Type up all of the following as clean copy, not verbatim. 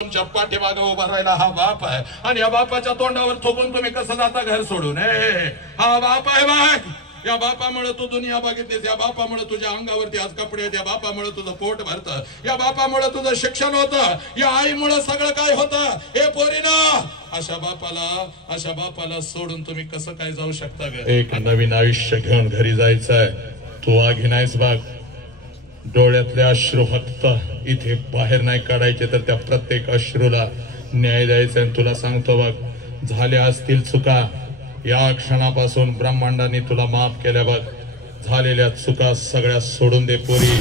तुमच्या पाठीमागे उभा राहिला हा बाप आहे आणि या बापाच्या तोंडावर थोपून तुम्ही कसं जाता घर सोडून? हा बाप आहे बाग. या बापामुळे तू दुनिया बघितलीस, या बापामुळे तुझ्या अंगावरती आज कपडे आहेत, या बापामुळे तुझं पोट भरतं, या बापामुळे तुझं शिक्षण होतं, या आईमुळे सगळं काय होतं. हे पोरीना, अशा बापाला सोडून तुम्ही कसं काय जाऊ शकता ग? एक नवीन आयुष्य घेऊन घरी जायचंय. तू आगी नाहीस बघ. डोळ्यातले अश्रू फक्त इथे बाहेर नाही काढायचे, तर त्या प्रत्येक अश्रूला न्याय द्यायचा. तुला सांगतो बघ, झाल्या असतील चुका, या क्षणापासून ब्रह्मांडाने तुला माफ केल्या बघ. झालेल्या चुका सगळ्या सोडून दे पोरी.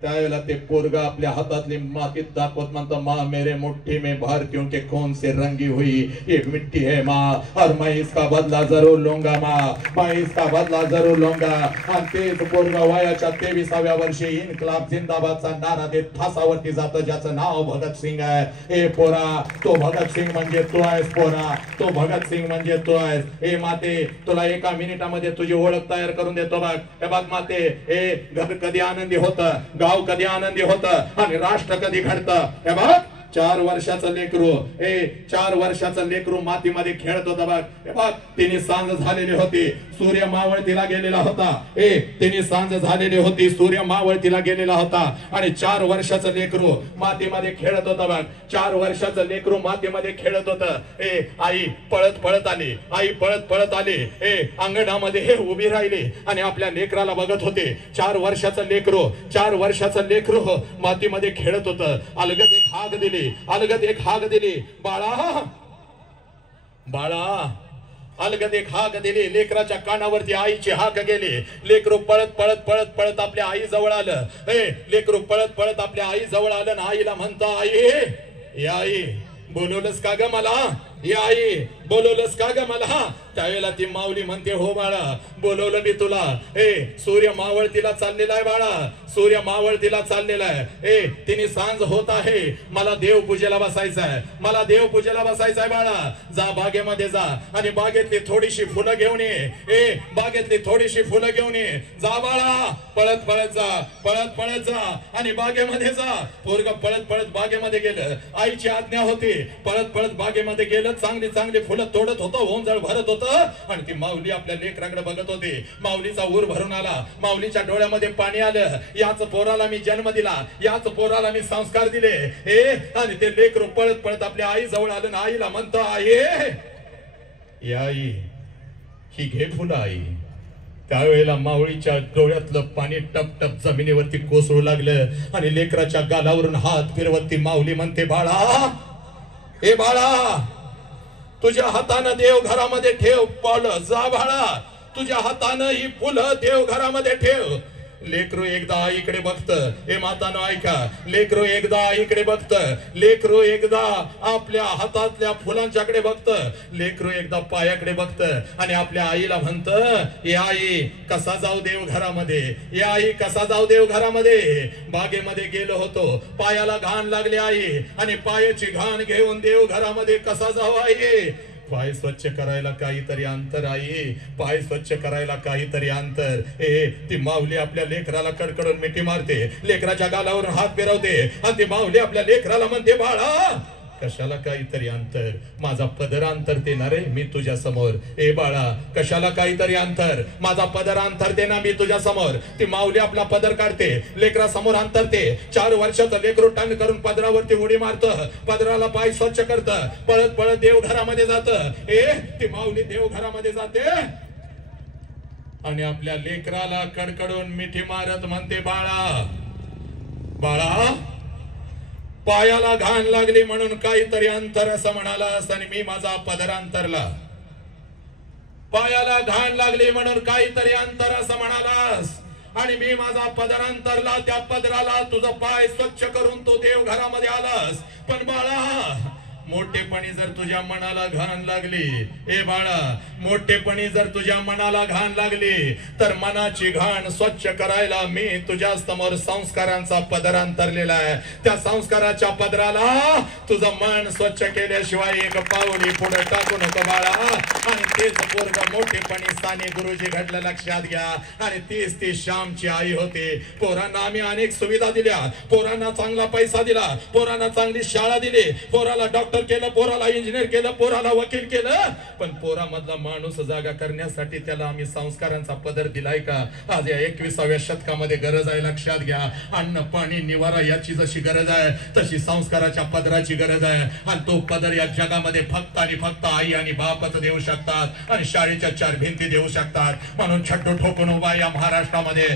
त्यावेळेला ते पोरगा आपल्या हातातली मातीत दाखवत म्हणता, माँ मेरे मुट्ठी में भर क्योंकि कौन से रंगी हुई ये मिट्टी है माँ, और मैं इसका बदला जरूर लूंगा माँ, मैं इसका बदला जरूर लूंगा. आणि तेच पोरगा वयाच्या 23व्या वर्षी इन्कलाब जिंदाबादचा नारा देत फासावरती जातं, ज्याचं नाव भगतसिंग आहे. ए पोरा, तो भगतसिंग म्हणजे तू आहेस. पोरा, तो भगतसिंग म्हणजे तू आहेस. ए माते, तुला एका मिनिटामध्ये तुझी ओळख तयार करून देतो बघ. हे बघ माते, हे घर कधी आनंदी होतं, गाव कधी आनंदी होतं आणि राष्ट्र कधी घडतं. हे बघ, 4 वर्षाचं लेकरू, 4 वर्षाचं लेकरू मातीमध्ये खेळत होता बघ. हे बघ, तिने सांज झालेली होती, सूर्य मावळतीला गेलेला होता. तिने सांज झालेली होती, सूर्य मावळतीला गेलेला होता आणि 4 वर्षाचं लेकरू मातीमध्ये खेळत होता बघ. 4 वर्षाचं लेकरू मातीमध्ये खेळत होतं. आई पळत पळत आली, आई पळत पळत आली, अंगणामध्ये उभी राहिली आणि आपल्या लेकराला बघत होते. 4 वर्षाचं लेकरू, 4 वर्षाचं लेकरू मातीमध्ये खेळत होतं. अलगद एक हाक दिली, अलगद एक हाक दिली, बाळा बाळा, अलगद एक हाक दिली. लेकराच्या कानावरती आईची हाक गेली. लेकरू पळत पळत पळत पळत आपल्या आई जवळ आलं. लेकरू पळत पळत आपल्या आई जवळ आलं ना आईला म्हणता, आई, या आई, बोलवलंस का ग मला? या आई, बोलवलंस का ग मला? त्यावेळेला ती माऊली म्हणते, हो बाळा, बोलवलं मी तुला. सूर्य मावळतीला चाललेला आहे बाळा, सूर्य मावळतीला चाललेला आहे. तिने सांज होत आहे, मला देवपूजेला बसायचं आहे, मला देवपूजेला बसायचं आहे बाळा. जा बागेमध्ये जा आणि बागेतली थोडीशी फुलं घेऊन ये. बागेतली थोडीशी फुलं घेऊन ये. जा बाळा, पळत पळत जा, पळत पळत जा आणि बागेमध्ये जा. पोरगा पळत पळत बागेमध्ये गेलं. आईची आज्ञा होती. पळत पळत बागेमध्ये गेलं. चांगली चांगली फुलं तोडत होतं, ओंजळ भरत होतं आणि ती माऊली आपल्या लेकराकडे बघत होती. माऊलीचा ऊर भरून आला, माऊलीच्या डोळ्यामध्ये पाणी आलं. याच पोराला मी जन्म दिला, याच पोराला मी संस्कार दिले. आणि ते लेकरू पळत पळत आपल्या आई जवळ आलं. आईला म्हणतो, आई, आई, ही घे फुलं आई. त्यावेळेला माऊलीच्या डोळ्यातलं पाणी टप टप जमिनीवरती कोसळू लागलं आणि लेकराच्या गालावरून हात फिरवत ती माऊली म्हणते, बाळा, ए बाळा, तुझ्या हातानं देव घरामध्ये ठेव. पावलं जा बाळा, तुझ्या हातानं ही फुलं देव घरामध्ये ठेव. लेकरू एकदा आईकडे बघतं. हे मातानं ऐका, लेकरू एकदा आईकडे बघतं. लेकरू एकदा आपल्या हातातल्या फुलांच्याकडे बघतं. लेकरू एकदा पायाकडे बघतं आणि आपल्या आईला म्हणतं, या आई, कसा जाऊ देव घरामध्ये? या आई, कसा जाऊ देव घरामध्ये? बागेमध्ये गेलो होतो, पायाला घाण लागले आई आणि पायाची घाण घेऊन देव घरामध्ये कसा जाऊ आई? पाय स्वच्छ करायला काहीतरी अंतर आई, पाय स्वच्छ करायला काहीतरी अंतर. ती माऊली आपल्या लेकराला कडकडून मिठी मारते, लेकराच्या गालावरून हात फिरवते आणि ती माऊली आपल्या लेकराला म्हणते, बाळा, कशाला काहीतरी अंतर? माझा पदर अंतर देणार आहे मी तुझ्या समोर. बाळा, कशाला काहीतरी अंतर? माझा पदर अंतर दे ना मी तुझ्या समोर. ती माऊली आपला पदर काढते, लेकरा समोर अंतरते. 4 वर्षाचं लेकरू टंग करून पदरावरती उडी मारतं, पदराला पाय स्वच्छ करतं, पळत पळत देव घरामध्ये जातं. ती माऊली देव घरामध्ये जाते आणि आपल्या लेकराला कडकडून मिठी मारत म्हणते, बाळा, बाळा, पायाला घाण लागली म्हणून काहीतरी अंतर असं म्हणालास आणि मी माझा पदर अंतरला. पायाला घाण लागली म्हणून काहीतरी अंतर असं म्हणालास आणि मी माझा पदर अंतरला. त्या पदराला तुझं पाय स्वच्छ करून तो देव घरामध्ये आलास. पण बाळा, मोठेपणी जर तुझ्या मनाला घाण लागली, ए बाळा, मोठेपणी जर तुझ्या मनाला घाण लागली तर मनाची घाण स्वच्छ करायला मी तुझ्या समोर संस्कारांचा पदर अंतरलेला आहे. त्या संस्काराच्या पदराला तुझं मन स्वच्छ केल्याशिवाय एक पाऊली पुढे टाकू नको बाळा. आणि तेच पोरग मोठेपणी साने गुरुजी घडलं, लक्षात घ्या. आणि तीच ती श्यामची आई होती. पोरांना आम्ही अनेक सुविधा दिल्या, पोरांना चांगला पैसा दिला, पोरांना चांगली शाळा दिली, पोराला डॉक्टर केलं, पोराला इंजिनियर केलं, पोराला वकील केलं. पण पोरामधला माणूस जागा करण्यासाठी त्याला आम्ही संस्कारांचा पदर दिलाय का? आज या 21व्या शतकामध्ये गरज आहे, लक्षात घ्या. अन्न पाणी निवारा याची जशी गरज आहे तशी संस्काराच्या पदराची गरज आहे. आणि तो पदर या जगामध्ये फक्त आणि फक्त आई आणि बापच देऊ शकतात आणि शाळेच्या 4 भिंती देऊ शकतात. म्हणून छट्टू ठोकून उभा या महाराष्ट्रामध्ये.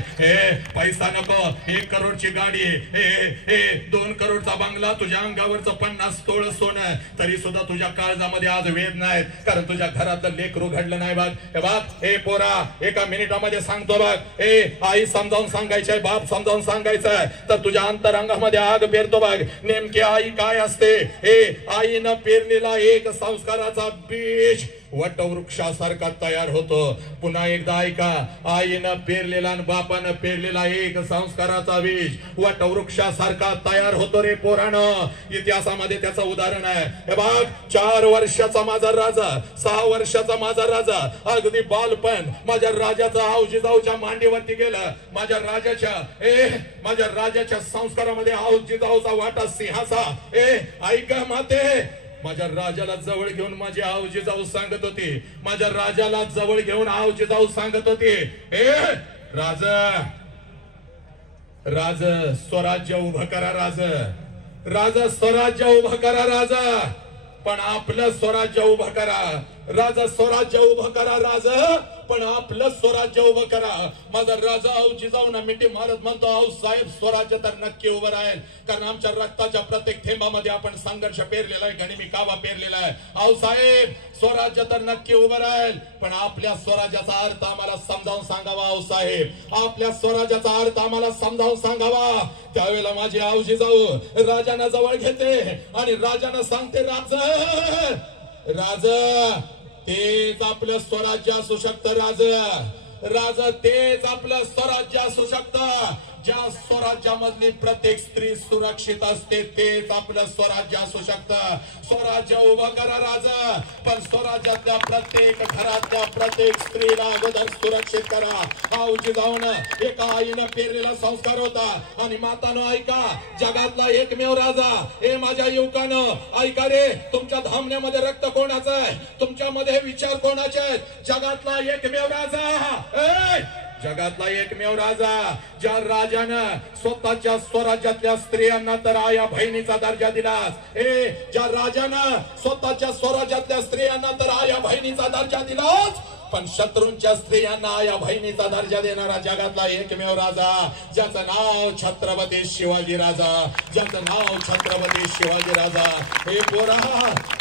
पैसा नको, 1 करोडची गाडी, 2 करोडचा बंगला, तुझ्या अंगावरचं 50 तोळ सोनं, तरी सुद्धा तुझ्या काळजामध्ये आज वेद नाहीत, कारण तुझ्या घरातलं लेकरू घडलं नाही. बघ हे बघ, हे पोरा, एका मिनिटामध्ये सांगतो बघ. आई समजावून सांगायचंय, बाप समजावून सांगायचंय तर तुझ्या अंतरंगामध्ये आग पेरतो बघ. नेमकी आई काय असते? आईनं पेरलेला एक संस्काराचा बीज वटवृक्षासारखा तयार होतो. पुन्हा एकदा ऐका, आईनं पेरलेला आणि बापानं पेरलेला एक संस्काराचा बीज वटवृक्षासारखा तयार होतो रे पोरानं. इतिहासामध्ये त्याचं उदाहरण आहे. हे बघ, 4 वर्षाचा माझा राजा, 6 वर्षाचा माझा राजा, अगदी बालपण माझ्या राजाचा औजिजाऊच्या मांडीवरती गेलं. माझ्या राजाच्या संस्कारामध्ये औजिजाऊचा वाटा सिंहाचा. ऐका माते, माझ्या राजाला जवळ घेऊन माझी औजिजाऊ सांगत होती, माझ्या राजाला जवळ घेऊन औजिजाऊ सांगत होती, राज स्वराज्य उभं करा, राजा स्वराज्य उभं करा, राजा पण आपलं स्वराज्य उभं करा. राजा स्वराज्य उभं करा, राजा पण आपलं स्वराज्य उभं करा. माझा राजा औजिजाऊंना मिठी मारत म्हणतो, आऊ साहेब, स्वराज्य तर नक्की उभं राहील, कारण आमच्या रक्ताच्या प्रत्येक थेंबामध्ये आपण संघर्ष पेरलेला आहे, गनिमी कावा पेरलेला आहे. आऊ साहेब, स्वराज्य तर नक्की उभं राहील, पण आपल्या स्वराज्याचा अर्थ आम्हाला समजावून सांगावा. आऊ साहेब, आपल्या स्वराज्याचा अर्थ आम्हाला समजावून सांगावा. त्यावेळेला माझी औजिजाऊ राजांना जवळ घेते आणि राजांना सांगते, राजा तेच आपलं स्वराज्य असू शकतं. राजा तेच आपलं स्वराज्य असू शकतं. ज्या स्वराज्यामधली प्रत्येक स्त्री सुरक्षित असते तेच आपलं स्वराज्य असू शकतं. स्वराज्य उभं करा राजा, पण स्वराज्यातल्या प्रत्येक घरातल्या प्रत्येक स्त्रीला अगोदर सुरक्षित करा. औजिजाऊन एका आईनं पेरलेला संस्कार होता. आणि मातानो ऐका, जगातला एकमेव राजा, माझ्या युवकानं ऐका रे, तुमच्या धामण्यामध्ये रक्त कोणाचं आहे? तुमच्यामध्ये विचार कोणाचे आहेत? जगातला एकमेव राजा, जगातला एकमेव राजा, ज्या राजानं स्वतःच्या स्वराज्यातल्या स्त्रियांना तर आया बहिणीचा दर्जा दिलास. ज्या राजानं स्वतःच्या स्वराज्यातल्या स्त्रियांना तर आया बहिणीचा दर्जा दिलास, पण शत्रूंच्या स्त्रियांना आया बहिणीचा दर्जा देणारा जगातला एकमेव राजा, ज्याचं नाव छत्रपती शिवाजी राजा, ज्याचं नाव छत्रपती शिवाजी राजा. हे पोरा,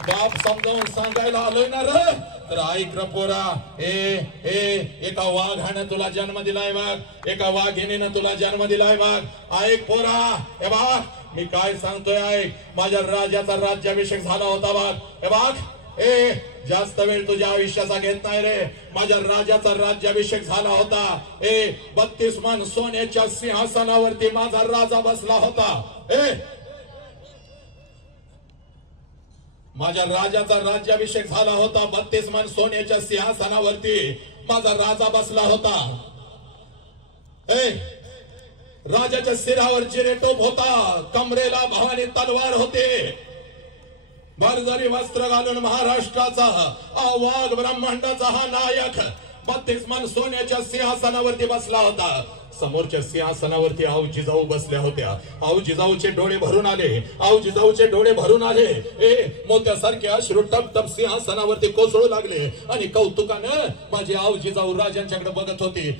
बाप समजावून सांगायला आलोय ना रे, तर ऐक र पोरा. एका वाघानं तुला जन्म दिलाय बघ, एका वाघिणीनं तुला जन्म दिलाय बघ. ऐक पोरा, हे बघ मी काय सांगतोय ऐक. माझ्या राजाचा राज्याभिषेक झाला होता बघ. हे बघ, जास्त वेळ तुझ्या आयुष्याचा घेत नाही रे. माझ्या राजाचा राज्याभिषेक झाला होता. 32 मन सोन्याच्या सिंहासनावरती माझा राजा बसला होता. माझ्या राजाचा राज्याभिषेक झाला होता. 32 मन सोन्याच्या सिंहासनावरती माझा राजा बसला होता. राजाच्या शिरावर जिरेटोप होता, कमरेला भवानी तलवार होते. भरजरी वस्त्र घालून महाराष्ट्राचा वाघ ब्रह्मांडाचा हा नायक 32 मन सोन्याच्या सिंहासनावरती बसला होता. समोरच्या सिंहासनावरती औजिजाऊ बसल्या होत्या. औजिजाऊचे डोळे भरून आले, औजिजाऊचे डोळे भरून आले. मोत्यासारखे अश्रू टप टप सिंहासनावरती कोसळू लागले. आणि कौतुकानं माझी औजिजाऊ राजांच्याकडे बघत होती.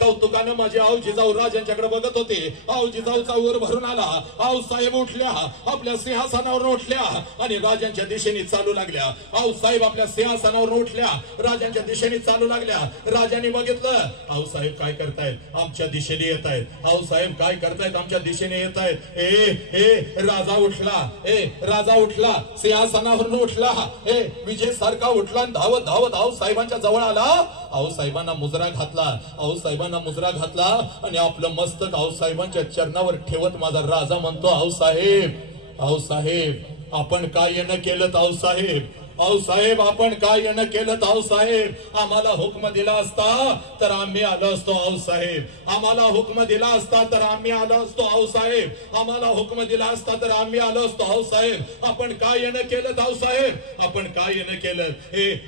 कौतुकानं माझी औजिजाऊ राजांच्याकडे बघत होती. औजिजाऊचा वर भरून आला. आऊसाहेब उठल्या, आपल्या सिंहासनावर उठल्या आणि राजांच्या दिशेने चालू लागल्या. आऊसाहेब आपल्या सिंहासनावर उठल्या, राजांच्या दिशेने चालू लागल्या. राजांनी बघितलं, आऊसाहेब काय करतायत? आमच्या दिशेने येत आहेत. आऊसाहेब काय करतायत? आमच्या दिशेने येत आहेत. ए राजा उठला, राजा उठला, सिंहासनावरून उठला, विजय सारखा उठला, धावत धावत आऊसाहेबांच्या जवळ आला. आऊसाहेबांना मुजरा घातला, आऊसाहेबांना मुजरा घातला आणि आपलं मस्तक आऊसाहेबांच्या चरणावर ठेवत माझा राजा म्हणतो, आऊसाहेब, आऊसाहेब आपण काय येणं केलं? आऊसाहेब, आऊसाहेब आपण काय येणं केलं? आऊसाहेब आम्हाला हुकम दिला असता तर आम्ही आलो असतो. आऊसाहेब आम्हाला हुकम दिला असता तर आम्ही आलो असतो. आऊसाहेब आम्हाला हुकम दिला असता तर आम्ही आलो असतो. आऊसाहेब आपण काय येणं केलं? आऊसाहेब आपण काय येणं केलं?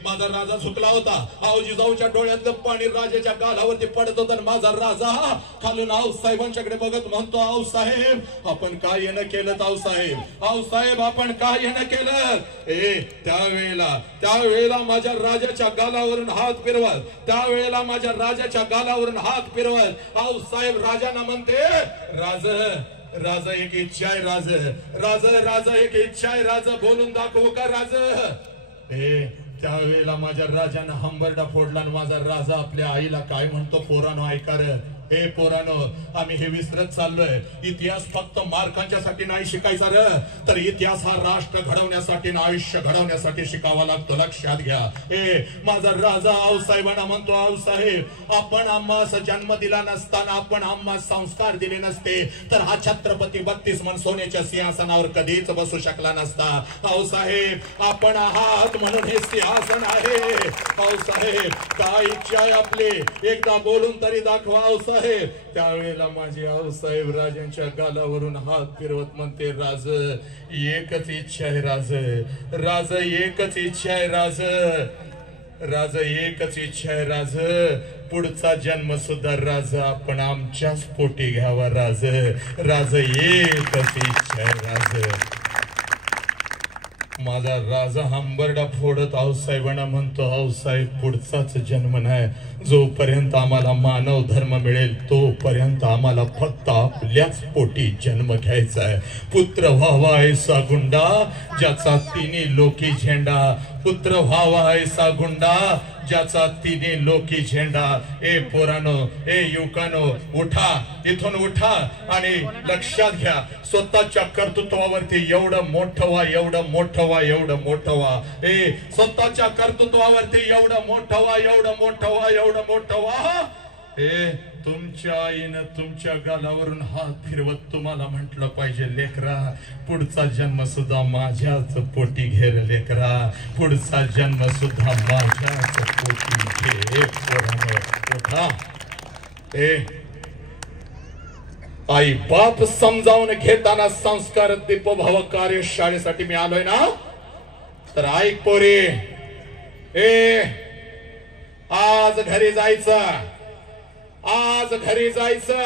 माझा राजा झुकला होता, आऊजीजाऊच्या डोळ्यातलं पाणी राजाच्या गालावरती पडत होतं. माझा राजा खालून आऊसाहेबांच्याकडे बघत म्हणतो, आऊसाहेब आपण काय येणं केलं? आऊसाहेब, आऊसाहेब आपण काय येणं केलं? त्यावेळेला माझ्या राजाच्या गालावरून हात फिरवत, त्यावेळेला माझ्या राजाच्या गालावरून हात फिरवत आऊसाहेब राजांना म्हणते, राज एक इच्छा आहे, राज एक इच्छा आहे, राज बोलून दाखवू का राज? त्यावेळेला माझ्या राजानं हंबरडा फोडला आणि माझा राजा आपल्या आईला काय म्हणतो, पोरानो ऐका रे, हे पोरानो आम्ही हे विसरत चाललोय. इतिहास फक्त मार्कांच्यासाठी नाही शिकायचा रे, तर इतिहास हा राष्ट्र घडवण्यासाठी आणि आयुष्य घडवण्यासाठी शिकावा लागतो. लक्षात घ्या. माझा राजा आऊसाहेबांना म्हणतो, आऊसाहेब आपण आम्हास जन्म दिला नसताना, आपण आम्हास संस्कार दिले नसते तर हा छत्रपती 32 मन सोन्याच्या सिंहासनावर कधीच बसू शकला नसता. आऊसाहेब आपण आहात म्हणून हे सिंहासन आहे. आऊसाहेब काय इच्छा आहे आपली? एकदा बोलून तरी दाखवा आऊसाहेब. त्यावेळेला माझे आऊसाहेब राजांच्या गालावरून हात फिरवत म्हणते, राज एकच इच्छा आहे, राज एकच इच्छा आहे, राज एकच इच्छा आहे, पुढचा जन्म सुद्धा राज आपण आमच्याच पोटी घ्यावा. राज एकच इच्छा आहे, माझा राजा हंबरडा फोडत आऊसाहेबांना म्हणतो, आऊसाहेब पुढचाच जन्म नाही, जोपर्यंत आम्हाला मानव धर्म मिळेल तोपर्यंत आम्हाला फक्त आपल्याच पोटी जन्म घ्यायचा आहे. पुत्र व्हावा ऐसा गुंडा ज्याचा तिन्ही लोकी झेंडा, पुत्र व्हावा ऐसा गुंडा ज्याचा तिन्ही लोकी झेंडा. पोरानो, युवकानो, उठा, इथून उठा आणि लक्षात घ्या, स्वतःच्या कर्तृत्वावरती एवढं मोठं व्हा, एवढं मोठं व्हा, एवढं मोठं व्हा. स्वतःच्या कर्तृत्वावरती एवढं मोठं व्हा, एवढं मोठं व्हा, एवढं मोठं व्हा. तुमच्या आईनं तुमच्या गालावरून हात फिरवत तुम्हाला म्हटलं पाहिजे, लेकरा पुढचा जन्म सुद्धा माझ्याच पोटी घेर, लेकरा पुढचा जन्म सुद्धा माझ्याच पोटी घे. आई बाप समजावून घेताना संस्कार दीपोभाव कार्यशाळेसाठी मी आलोय ना, तर ऐक पोरी, आज घरी जायचं, आज घरी जायचं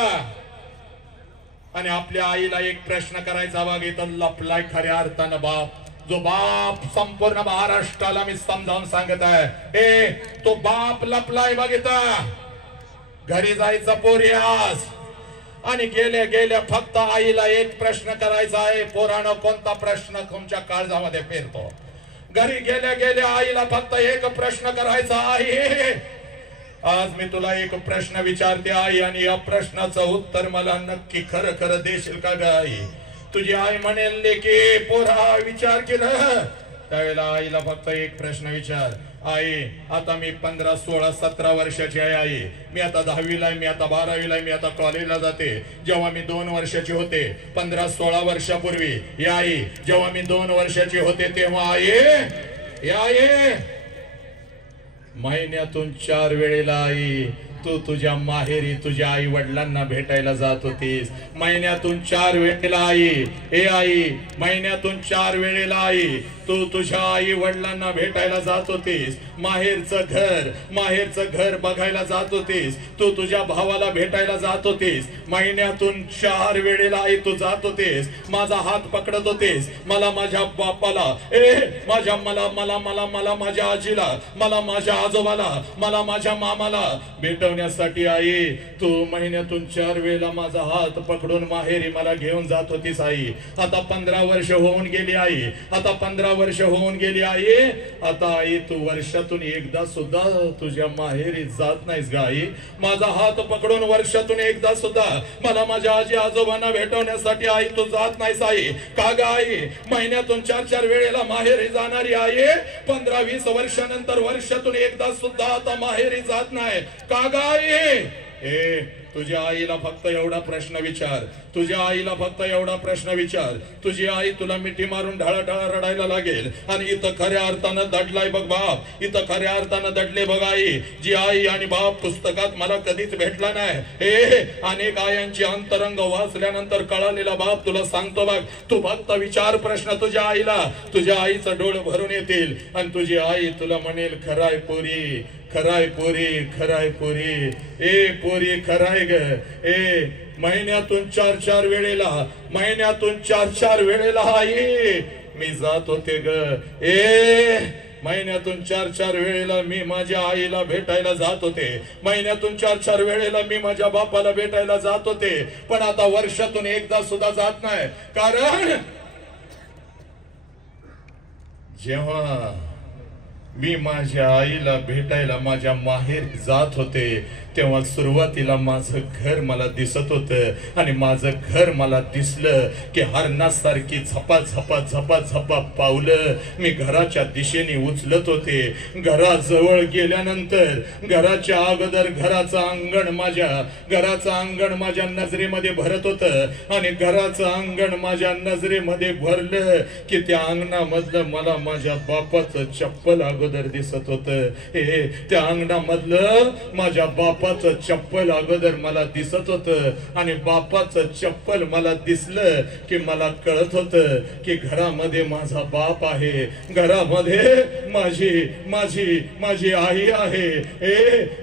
आणि आपल्या आईला एक प्रश्न करायचा. बघ इथं लपलाय खऱ्या अर्थानं बाप, जो बाप संपूर्ण महाराष्ट्राला मी समजावून सांगत आहे, तो बाप लपलाय. बघ इथं घरी जायचं पोरी आज, आणि गेल्या गेल्या फक्त आईला एक प्रश्न करायचा आहे. पोरानो, कोणता प्रश्न तुमच्या काळजामध्ये पेरतो? घरी गेल्या गेल्या आईला फक्त एक प्रश्न करायचा आहे. आज मी तुला एक प्रश्न विचारते आई, आणि या प्रश्नाचं उत्तर मला नक्की खरं खरं देशील का ग आई? तुझी आई म्हणेल की पोरा विचार केलं, त्यावेळेला आईला फक्त एक प्रश्न विचार. आई आता मी 15, 16, 17 वर्षाची आहे. आई मी आता 10वीला आहे, मी आता 12वीला आहे, मी आता कॉलेजला जाते. जेव्हा मी 2 वर्षाची होते, 15, 16 वर्षापूर्वी, या आई जेव्हा मी 2 वर्षाची होते तेव्हा आई महिन्यातून 4 वेळेला आई तू तुझ्या माहेरी तुझ्या आई वडिलांना भेटायला जात होतीस. महिन्यातून 4 वेळेला आई महिन्यातून 4 वेळेला आई तू तुझ्या आई वडिलांना भेटायला जात होतीस. माहेरचं घर बघायला जात होतीस. तू तुझ्या भावाला भेटायला जात होतीस. महिन्यातून 4 वेळेला आई तू जात होतीस. माझा हात पकडत होतीस. मला माझ्या बापाला मला माझ्या आजीला, मला माझ्या आजोबाला, मला माझ्या मामाला भेट भेटवण्यासाठी आई तू महिन्यातून 4 वेळेला माझा हात पकडून माहेरी मला घेऊन जात होतीस आई. आता 15 वर्ष होऊन गेली आई. आता 15 वर्ष होऊन गेली आई. आता आई तू वर्षातून एकदा सुद्धा तुझ्या माहेरी जात नाहीस ग आई. माझा हात पकडून वर्षातून एकदा सुद्धा मला माझ्या आजी आजोबांना भेटवण्यासाठी आई तू जात नाहीस आई. का ग आई? महिन्यातून 4 वेळेला माहेरी जाणारी आई 15-20 वर्षानंतर वर्षातून एकदा सुद्धा आता माहेरी जात नाही. का ग आई? तुझ्या आईला फक्त एवढा प्रश्न विचार. तुझ्या आईला फक्त एवढा प्रश्न विचार. तुझी आई तुला मिठी मारून ढाळाढाळा रडायला लागेल. आणि इथं खऱ्या अर्थानं दडलाय बघ बाप. इथं खऱ्या अर्थानं दडले बघ आई. जी आई आणि बाप पुस्तकात मला कधीच भेटला नाही. अनेक आयांची अंतरंग वाचल्यानंतर कळालेला बाप तुला सांगतो बघ. तू फक्त विचार प्रश्न तुझ्या आईला. तुझ्या आईचं डोळं भरून येतील आणि तुझी आई तुला म्हणेल खराय पोरी, खराय पोरी, खराय पोरी. पोरी खराय ग. महिन्यातून 4 वेळेला, महिन्यातून 4 वेळेला आई मी जात होते ग. महिन्यातून 4 वेळेला मी माझ्या आईला भेटायला जात होते. महिन्यातून 4 वेळेला मी माझ्या बापाला भेटायला जात होते. पण आता वर्षातून एकदा सुद्धा जात नाही. कारण जेव्हा मी माझ्या आईला भेटायला माझ्या माहेर जात होते तेव्हा सुरुवातीला माझं घर मला दिसत होतं. आणि माझं घर मला दिसलं की हरणासारखी झपा झपा झपा झपा पावलं मी घराच्या दिशेने उचलत होते. घराजवळ गेल्यानंतर घराच्या अगोदर घराचं अंगण माझ्या नजरेमध्ये भरत होतं. आणि घराचं अंगण माझ्या नजरेमध्ये भरलं की त्या अंगणामधलं मला माझ्या बापाचं चप्पल अगोदर दिसत होतं. त्या अंगणामधलं माझ्या बापाचं चप्पल अगोदर मला दिसत होतं. आणि बापाचं चप्पल मला दिसलं की मला कळत होतं की घरामध्ये माझा बाप आहे. घरामध्ये माझी आई आहे.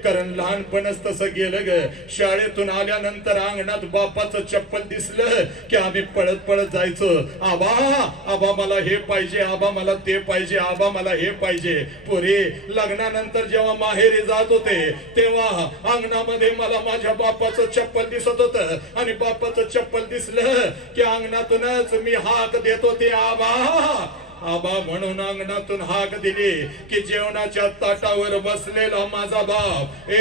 कारण लहानपणच तसं गेलं ग. शाळेतून आल्यानंतर अंगणात बापाचं चप्पल दिसलं की आम्ही पळत पळत जायचो. आबा मला हे पाहिजे, आबा मला ते पाहिजे, आबा मला हे पाहिजे. पुरे लग्नानंतर जेव्हा माहेरी जात होते तेव्हा अंगणामध्ये मला माझ्या बापाचं चप्पल दिसत होतं. आणि बापाचं चप्पल दिसलं की अंगणातूनच मी हाक देत होते आबा आबा म्हणून. अंगणातून हाक दिली की जेवणाच्या ताटावर बसलेला माझा बाप.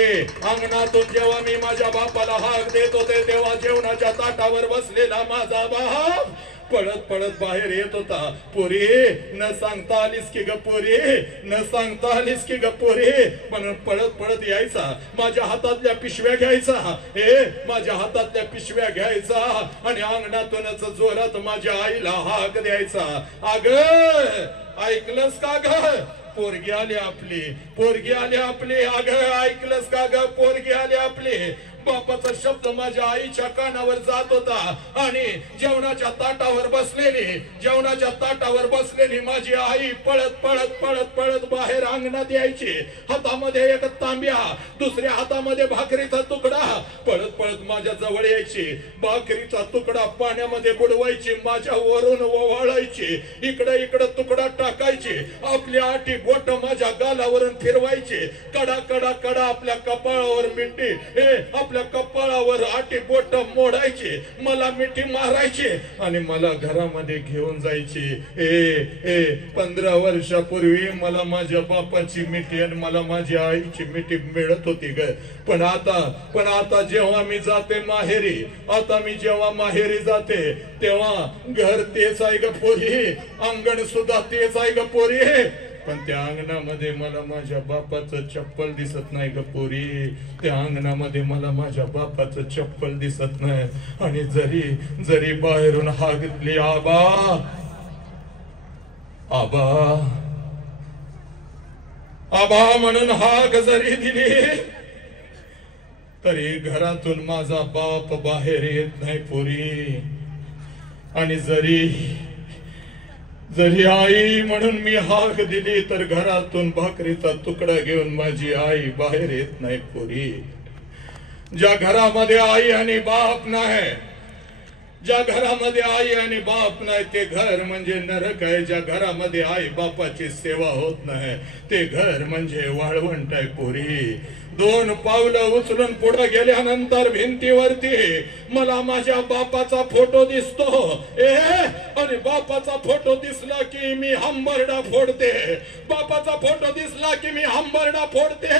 अंगणातून जेव्हा मी माझ्या बापाला हाक देत होते तेव्हा जेवणाच्या ताटावर बसलेला माझा बाप पळत पळत बाहेर येत होता. पोरी न सांगता आलीस की ग पोरी, न सांगता आलीस की ग पोरी म्हणून पळत पळत यायचा. माझ्या हातातल्या पिशव्या घ्यायचा. माझ्या हातातल्या पिशव्या घ्यायचा आणि अंगणातूनच जोरात माझ्या आईला हाक द्यायचा. अग ऐकलंस का ग? पोरगी आली आपली, पोरगी आली आपली. अग ऐकलंस का ग? पोरगी आली आपली. बापाचा शब्द माझ्या आईच्या कानावर जात होता. आणि जेवणाच्या ताटावर बसलेली माझी आई पळत पळत पळत पळत बाहेर अंगणात यायची. हातामध्ये एक तांब्या, दुसऱ्या हातामध्ये भाकरीचा तुकडा. पळत पळत माझ्या जवळ यायची. भाकरीचा तुकडा पाण्यामध्ये बुडवायची, माझ्या वरून ओवाळायची. इकडे इकडे तुकडा टाकायची. आपली आठी बोट माझ्या गालावरून फिरवायची. कडा कडा कडा आपल्या कपाळावर मिठी, आपल्या कपाळावर आठी बोट मोडायची. मला मिठी मारायची आणि मला घरामध्ये घेऊन जायची. 15 वर्षापूर्वी मला माझ्या बापाची मिठी आणि मला माझ्या आईची मिठी मिळत होती ग. पण आता जेव्हा मी जाते माहेरी, आता मी जेव्हा माहेरी जाते तेव्हा घर तेच आहे ग पोरी, अंगण सुद्धा तेच आहे ग पोरी. पण त्या अंगणामध्ये मला माझ्या बापाचं चप्पल दिसत नाही ग पोरी. त्या अंगणामध्ये मला माझ्या बापाचं चप्पल दिसत नाही. आणि जरी बाहेरून हाक दिली आबा आबा आबा म्हणून हाक जरी दिली तरी घरातून माझा बाप बाहेर येत नाही पोरी. आणि जरी आई म्हणून मी हाक दिली तर घरातून भाकरीचा तुकडा घेऊन माझी आई बाहेर येत नाही पोरी. ज्या घरामध्ये आई आणि बाप नाही, ज्या घरामध्ये आई आणि बाप नाही ते घर म्हणजे नरक आहे. ज्या घरामध्ये आई बापाची सेवा होत नाही ते घर म्हणजे वाळवंट आहे पोरी. 2 पावलं उचलून पुढे गेल्यानंतर भिंतीवरती मला माझ्या बापाचा फोटो दिसतो. आणि बापाचा फोटो दिसला की मी हंबरडा फोडते. बापाचा फोटो दिसला की मी हंबरडा फोडते.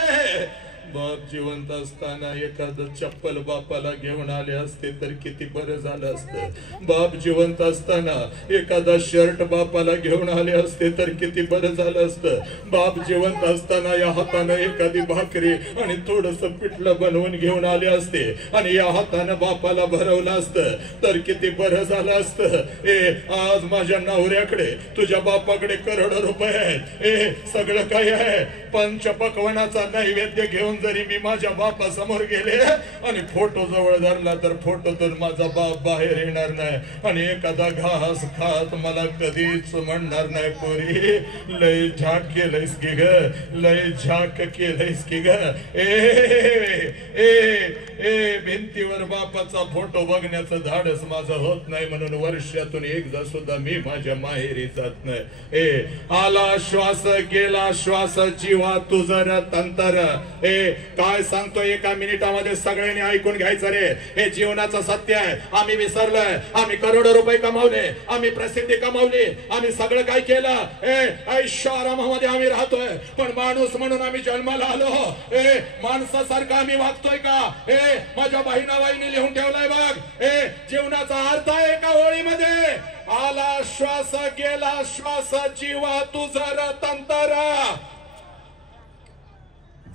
बाप जिवंत असताना एखादं चप्पल बापाला घेऊन आले असते तर किती बरं झालं असतं. बाप जिवंत असताना एखादा शर्ट बापाला घेऊन आले असते तर किती बरं झालं असतं. बाप जिवंत असताना या हातानं एखादी भाकरी आणि थोडंसं पिठलं बनवून घेऊन आले असते आणि या हातानं बापाला भरवलं असतं तर किती बरं झालं असतं. आज माझ्या नवऱ्याकडे तुझ्या बापाकडे करोडो रुपये आहेत, सगळं काही आहे. पंचपक्वान्नाचा नैवेद्य घेऊन जरी मी माझ्या बापा समोर गेले आणि फोटो जवळ धरला तर फोटोतून माझा बाप बाहेर येणार नाही आणि एखादा घास खात मला कधीच म्हणणार नाही, पोरी लय झाक केलंयस की ग, लय झाक केलंयस की ग. भिंतीवर बापाचा फोटो बघण्याचं धाडस माझं होत नाही म्हणून वर्षातून एकदा सुद्धा मी माझ्या माहेरी जात नाही. आला श्वास गेला श्वास जीवा तुझर तंतर. काय सांगतो एका मिनिटामध्ये सगळ्यांनी ऐकून घ्यायचं रे. हे जीवनाचं सत्य आहे. आम्ही विसरलोय. आम्ही करोडो रुपये कमावले, आम्ही प्रसिद्धी कमावली, आम्ही सगळं काय केलं. ऐशारामामध्ये आम्ही राहतोय पण माणूस म्हणून आम्ही जन्माला आलो. माणसासारखं आम्ही वागतोय का? माझ्या बहिणाबाईंनी लिहून ठेवलंय बघ. जीवनाचा अर्थ आहे एका ओळीमध्ये. आला श्वास गेला श्वास जीवा तुझर तंतर.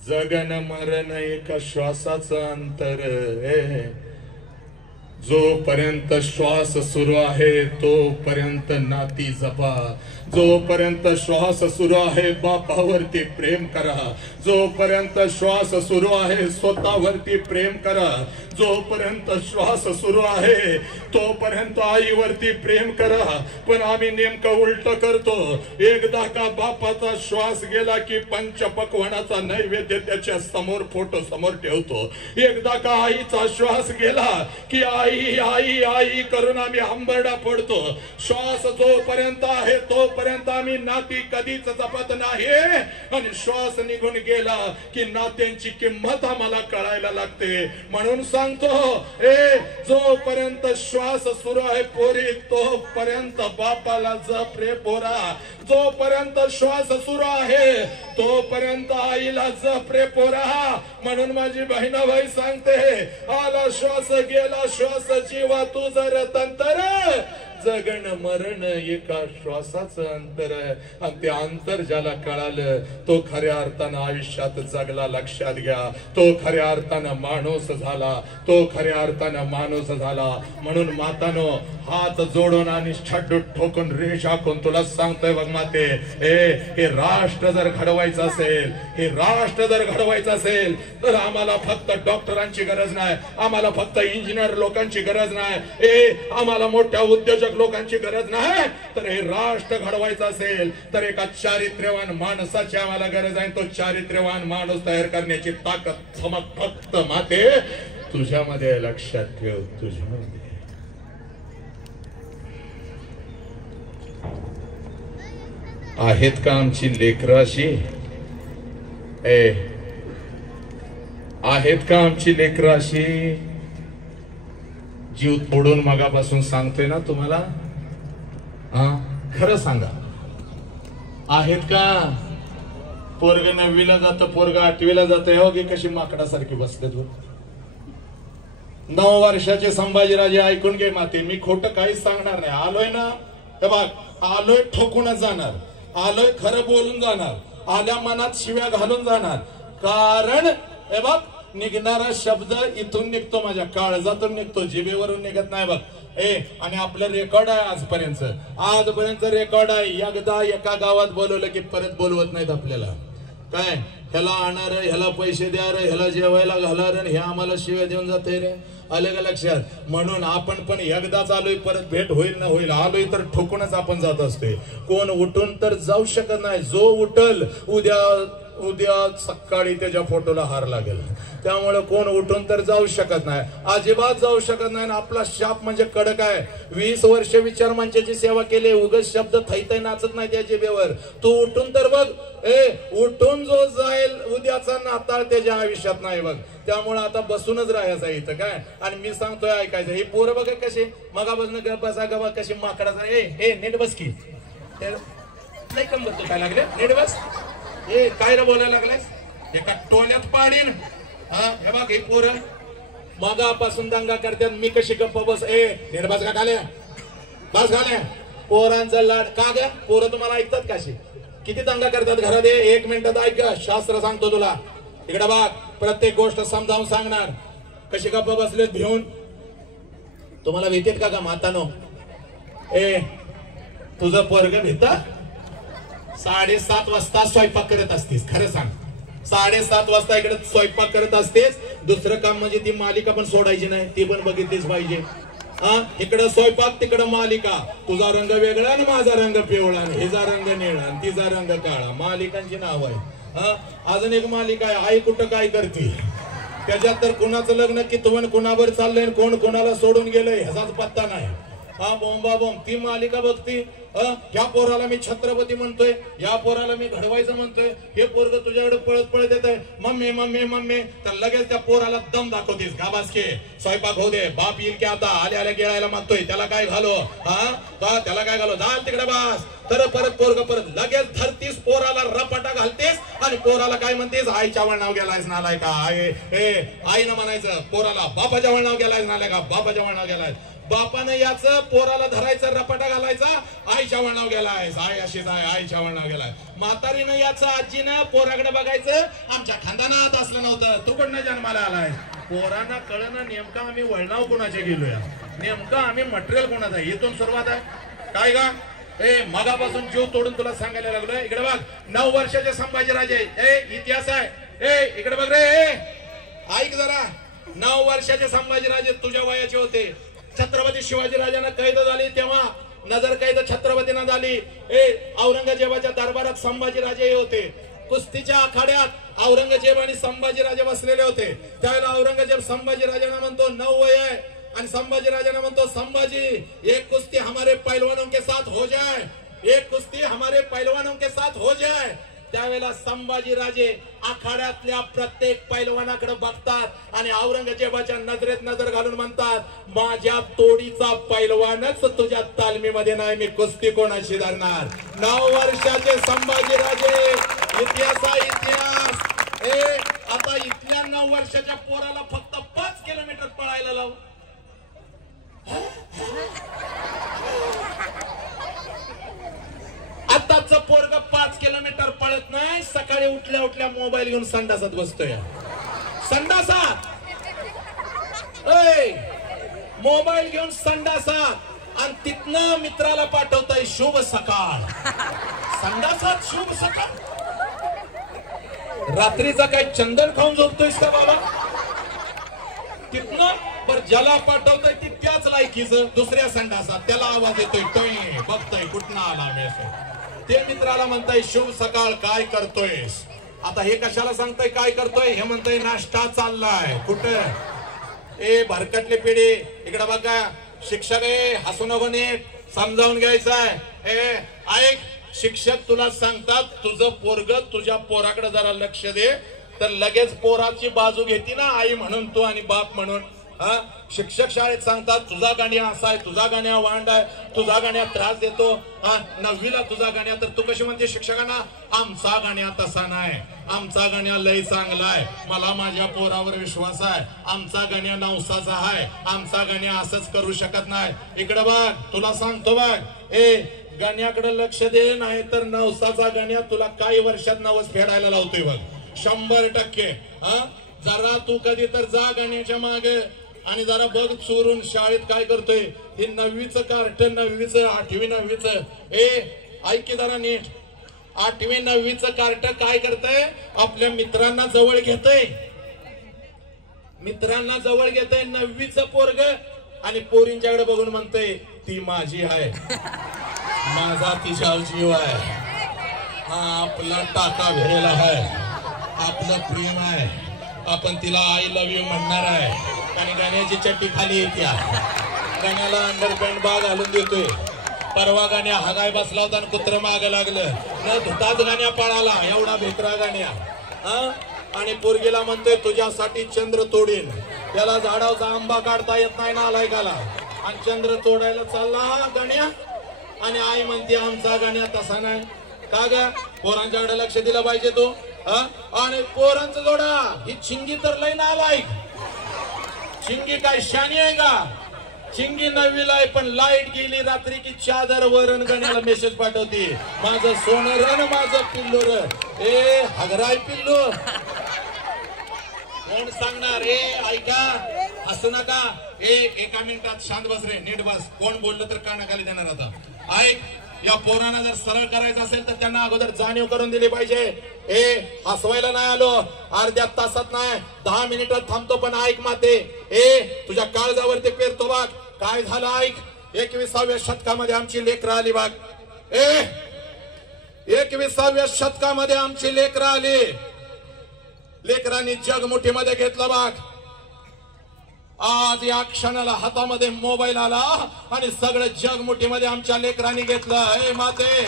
जगन मरण एका श्वासाचं अंतर. जोपर्यंत श्वास सुरू आहे तोपर्यंत नाती जपा. जोपर्यंत श्वास सुरू आहे बापावरती प्रेम करा. जोपर्यंत श्वास सुरू आहे स्वतःवरती प्रेम करा. जोपर्यंत श्वास सुरू आहे तोपर्यंत आईवरती प्रेम करा. पण आम्ही नेमकं उलट करतो. एकदा का बापाचा श्वास गेला की पंचपक्वान्नाचा नैवेद्य त्याच्या समोर फोटो समोर ठेवतो. एकदा का आईचा श्वास गेला की आई आई आई करून आम्ही हंबरडा फोडतो. श्वास जोपर्यंत आहे तोपर्यंत आम्ही नाती कधीच जपत नाही आणि श्वास निघून गेला की नात्यांची किंमत आम्हाला कळायला लागते. म्हणून सांगतो जोपर्यंत श्वास सुरू आहे पोरी तोपर्यंत बापाला जप रे पोरा. जोपर्यंत श्वास सुरू आहे तोपर्यंत आईला जप रे पोरा. म्हणून माझी बहिणाबाई सांगते आला श्वास गेला श्वास जीवा तुझर तंतर. जगण मरण एका श्वासाचं अंतर आहे आणि ते अंतर ज्याला कळालं तो खऱ्या अर्थानं आयुष्यात जगला. लक्षात घ्या, तो खऱ्या अर्थानं माणूस झाला. तो खऱ्या अर्थानं माणूस झाला. म्हणून मातानो हात जोडून आणि छड्डू ठोकून रेष आखून तुला सांगतोय बघ माते, हे राष्ट्र जर घडवायचं असेल, हे राष्ट्र जर घडवायचं असेल तर आम्हाला फक्त डॉक्टरांची गरज नाही, आम्हाला फक्त इंजिनियर लोकांची गरज नाही, आम्हाला मोठ्या उद्योजक लोकांची गरज नाही. तर हे राष्ट्र घडवायचं असेल तर एका चारित्र्यवान माणसाची आम्हाला गरज आहे. तो चारित्र्यवान माणूस तयार करण्याची ताकद फक्त माते तुझ्यामध्ये. लक्षात ठेव, तुझ्यामध्ये. आहेत का आमची लेकरं अशी? आहेत का आमची लेकरं अशी? जीव तोडून मगापासून सांगतोय ना तुम्हाला. खरं सांगा, आहेत का? पोरग 9वीला जात, पोरग 8वीला जात. हो की कशी माकडासारखी बसले तू. 9 वर्षाचे संभाजीराजे ऐकून घे माते, मी खोटं काहीच सांगणार नाही. आलोय ना, हे बघ, आलोय ठोकूनच जाणार, आलोय खरं बोलून जाणार, आल्या मनात शिव्या घालून जाणार. कारण हे बघ निघणारा शब्द इथून निघतो, माझ्या काळजातून निघतो, जिभेवरून निघत नाही बघ. आणि आपलं रेकॉर्ड आहे आजपर्यंत रेकॉर्ड आहे. एकदा एका गावात बोलवलं की परत बोलवत नाहीत आपल्याला. काय ह्याला आणणार, ह्याला पैसे द्या रे, ह्याला जेवायला घाला रे, हे आम्हाला शिव्या देऊन जाते रे. आलं का लक्षात? म्हणून आपण पण एकदाच आलोय, परत भेट होईल ना होईल. आलोय तर ठोकूनच आपण जात असतोय. कोण उठून तर जाऊ शकत नाही. जो उठल उद्या उद्या सकाळी त्याच्या फोटोला हार लागेल, त्यामुळे कोण उठून तर जाऊ शकत नाही, अजिबात जाऊ शकत नाही. आपला शाप म्हणजे कडक आहे. 20 वर्ष विचार मंचाची सेवा केली, उगाच शब्द थैथै नाचत नाही त्या जिभेवर. तू उठून तर बघ, उठून जो जाईल उद्याचा नाताळ त्याच्या आयुष्यात नाही बघ. त्यामुळे आता बसूनच राहायचं इथं काय, आणि मी सांगतोय ऐकायचं. ही पोरं बघा कशी मगापासून बसा गबा कशी माकडाचा. हे नीट बस की, नाही कंबरतो काय लागले, नीट बस. काय रे बोलायला लागलास, एका टोल्यात पाडीन. हे बघ, हे पोरं मगापासून दंगा करतात, मी कशी गप्प बस. नीट बस का खाल्या, बस खाल्या. पोरांचा लाड का ग, पोरं तुम्हाला ऐकतात काशी, किती दंगा करतात घरात. 1 मिनिटात ऐक, शास्त्र सांगतो तुला. इकडे बघ, प्रत्येक गोष्ट समजावून सांगणार. कशी गप्प बसलेत भिवून, तुम्हाला भीतीत का मातानो. तुझं पोरग भीता 7:30 वाजता स्वयंपाक करत असतेस, खरं सांग. 7:30 वाजता इकडे स्वयंपाक करत असतेस. दुसरं काम म्हणजे ती मालिका पण सोडायची नाही, ती पण बघितलीच पाहिजे. इकडं स्वयंपाक तिकडं मालिका. तुझा रंग वेगळा आणि माझा रंग पिवळा, हिचा रंग निळा आणि तिचा रंग काळा. मालिकांची नाव आहे. अजून एक मालिका आहे, आई कुठं काय करते. त्याच्यात तर कुणाचं लग्न कितवण कुणावर चाललंय, कोण कोणाला सोडून गेलंय ह्याचाच पत्ता नाही. बोंबा बोंब ती मालिका बघती. ह्या पोराला मी छत्रपती म्हणतोय, या पोराला मी घडवायचं म्हणतोय. हे पोरग तुझ्याकडे पळत पळत येत आहे, मम्मी मम्मी मम्मी. तर लगेच त्या पोराला दम दाखवतीस. गाबासके स्वयंपाक होऊ दे, बाप येईल की आता. आल्या गिळायला मागतोय, त्याला काय घालो. त्याला काय घालो, जाल तिकडे बास. तर परत पोरग परत लगेच धरतीस, पोराला रपाटा घालतेस आणि पोराला काय म्हणतेस, आईच्या वळणाव गेलायस नालाय का. आईनं म्हणायचं पोराला, बापाच्या वळणाव गेलायस नालाय का, बापाच्या वळणाव गेलाय. बापानं याच पोराला धरायचं, रपाटा घालायचा, आईच्या वळणाव गेलाय. आई अशीच आहे, आईच्या वळणाव गेलाय. म्हातारीनं याचं, आजीनं पोराकडे बघायचं, आमच्या खानदानात असलं नव्हतं, तू कडनं जन्माला आलाय. पोरांना कळणं नेमकं आम्ही वळणाव कोणाचे गेलोया, नेमकं आम्ही मटेरियल कोणाचं आहे. इथून सुरुवात आहे काय का. मगापासून जीव तोडून तुला सांगायला लागलोय. इकडे बघ, 9 वर्षाचे संभाजीराजे. इतिहास आहे. इकडे बघ रे, ऐक जरा. 9 वर्षाचे संभाजीराजे तुझ्या वयाचे होते. छत्रपती शिवाजी राजांना कैद झाली तेव्हा नजर कैद छत्रपतींना झाली. औरंगजेबाच्या दरबारात संभाजीराजे होते. कुस्तीच्या आखाड्यात औरंगजेब आणि संभाजीराजे बसलेले होते. त्यावेळेला औरंगजेब संभाजीराजांना म्हणतो 9 वय आहे, आणि संभाजीराजांना म्हणतो संभाजी एक कुस्ती हमारे पहलवानों के साथ हो जाए, एक कुस्ती हमारे पहलवानों के साथ हो जाए. त्यावेळेला संभाजीराजे आखाड्यातल्या प्रत्येक पैलवानाकडे बघतात आणि औरंगजेबाच्या नजरेत नजर घालून म्हणतात, माझ्या तोडीचा पैलवानच तुझ्या तालमीमध्ये नाही, मी कुस्ती कोणाशी धरणार. 9 वर्षाचे संभाजीराजे. इतिहास इतिहास. आता इथल्या 9 वर्षाच्या पोराला फक्त 5 किलोमीटर पळायला लाव. आताच पोरग 5 किलोमीटर पळत नाही, सकाळी उठल्या उठल्या मोबाईल घेऊन संडासात बसतोय. संडासात मोबाईल घेऊन संडासात, आणि तिथनं मित्राला पाठवताय शुभ सकाळ. संडासात शुभ सकाळ. रात्रीचा काय चंदन खाऊन झोपतोयस का बाबा. तिथनं पर ज्याला पाठवतोय ती त्याच लायकीचं दुसऱ्या संडासात, त्याला आवाज येतोय, बघतोय कुठनं आला मेसेज. ते मित्राला म्हणताय शुभ सकाळ, काय करतोयस. आता हे कशाला सांगताय काय करतोय, हे म्हणतोय नाश्ता चाललाय. कुठं भरकटले पिढी. इकडे बघा, शिक्षक हसू नको, नीट समजावून घ्यायचंय. ऐक, शिक्षक तुला सांगतात तुझं पोरग तुझ्या पोराकडे जरा लक्ष दे, तर लगेच पोराची बाजू घेती ना आई म्हणून तू आणि बाप म्हणून. शिक्षक शाळेत सांगतात तुझा गाण्या असा आहे, तुझा गाण्या वांड आहे, तुझा गाण्या त्रास देतो. 9वीला तुझा गाण्या, तर तू कशी म्हणते शिक्षकांना, आमचा गाण्या तसा नाही, आमचा गाण्या लय चांगला आहे, मला माझ्या पोरावर विश्वास आहे, आमचा गाण्या नवसाचा आहे, आमचा गाण्या असंच करू शकत नाही. इकडे बघ, तुला सांगतो बघ, गाण्याकडे लक्ष दे, नाही तर नवसाचा गाण्या तुला काही वर्षात नवस फेडायला लावतोय बघ, 100%. जरा तू कधी तर जा गाण्याच्या मागे आणि जरा बघ चोरून शाळेत काय करतोय. हे 9वीचं कार्ट, 9वीचं 8वी 9वीचं. ऐक की जरा नीट. 8वी 9वीचं कार्ट काय करतंय, आपल्या मित्रांना जवळ घेतय, मित्रांना जवळ घेतय 9वीचं पोरग, आणि पोरींच्याकडे बघून म्हणतंय ती माझी आहे, माझा तिच्यावर जीव आहे, हा आपला टाका भेरेला आहे. आपलं प्रेम आहे, आपण तिला आय लव्ह यू म्हणणार आहे. आणि गाण्याची चट्टी खाली येत्या, गाण्याला अंडरपॅन्ट बाग घालून देतोय. परवा गाण्या हगाय बसला होता आणि कुत्र माग लागलं, न धुताच गाण्या पळाला, एवढा भेकरा गाण्या. आणि पोरगीला म्हणतोय तुझ्यासाठी चंद्र तोडीन. त्याला झाडावचा आंबा काढता येत नाही ना आलायकाला, आणि चंद्र तोडायला चालला गाण्या. आणि आई म्हणते आमचा गाण्या तसा नाही का ग, पोरांच्याकडे लक्ष दिलं पाहिजे तू. आणि पोरांचं जोडा ही चिंगी तर लय नालायक. चिंगी काय शानी आहे का? चिंगी 9वीला आहे, पण लाईट गेली रात्री की चादर वरण गाण्याला मेसेज पाठवते, माझं सोनं रण माझं पिल्लू र. ए हगराय पिल्लू कोण सांगणार? ए ऐका, असू नका. एका मिनिटात शांत बस रे, नीट बस. कोण बोललं तर कानाखाली देणार. आता ऐक, या पोरांना जर सरळ करायचं असेल तर त्यांना अगोदर जाणीव करून दिली पाहिजे. हसवायला नाही आलो, अर्ध्या तासात नाही 10 मिनिटात थांबतो, पण ऐक माते, तुझ्या काळजावरती पेरतो बाग. काय झालं ऐक, 21व्या शतकामध्ये आमची लेकरं आली बाग. 21व्या शतकामध्ये आमची लेकरं आली. लेकरांनी जग मुठीमध्ये घेतलं बाग. आज या क्षणाला हातामध्ये मोबाईल आला आणि सगळं जग मुठीमध्ये आमच्या लेकरांनी घेतलं. हे माते,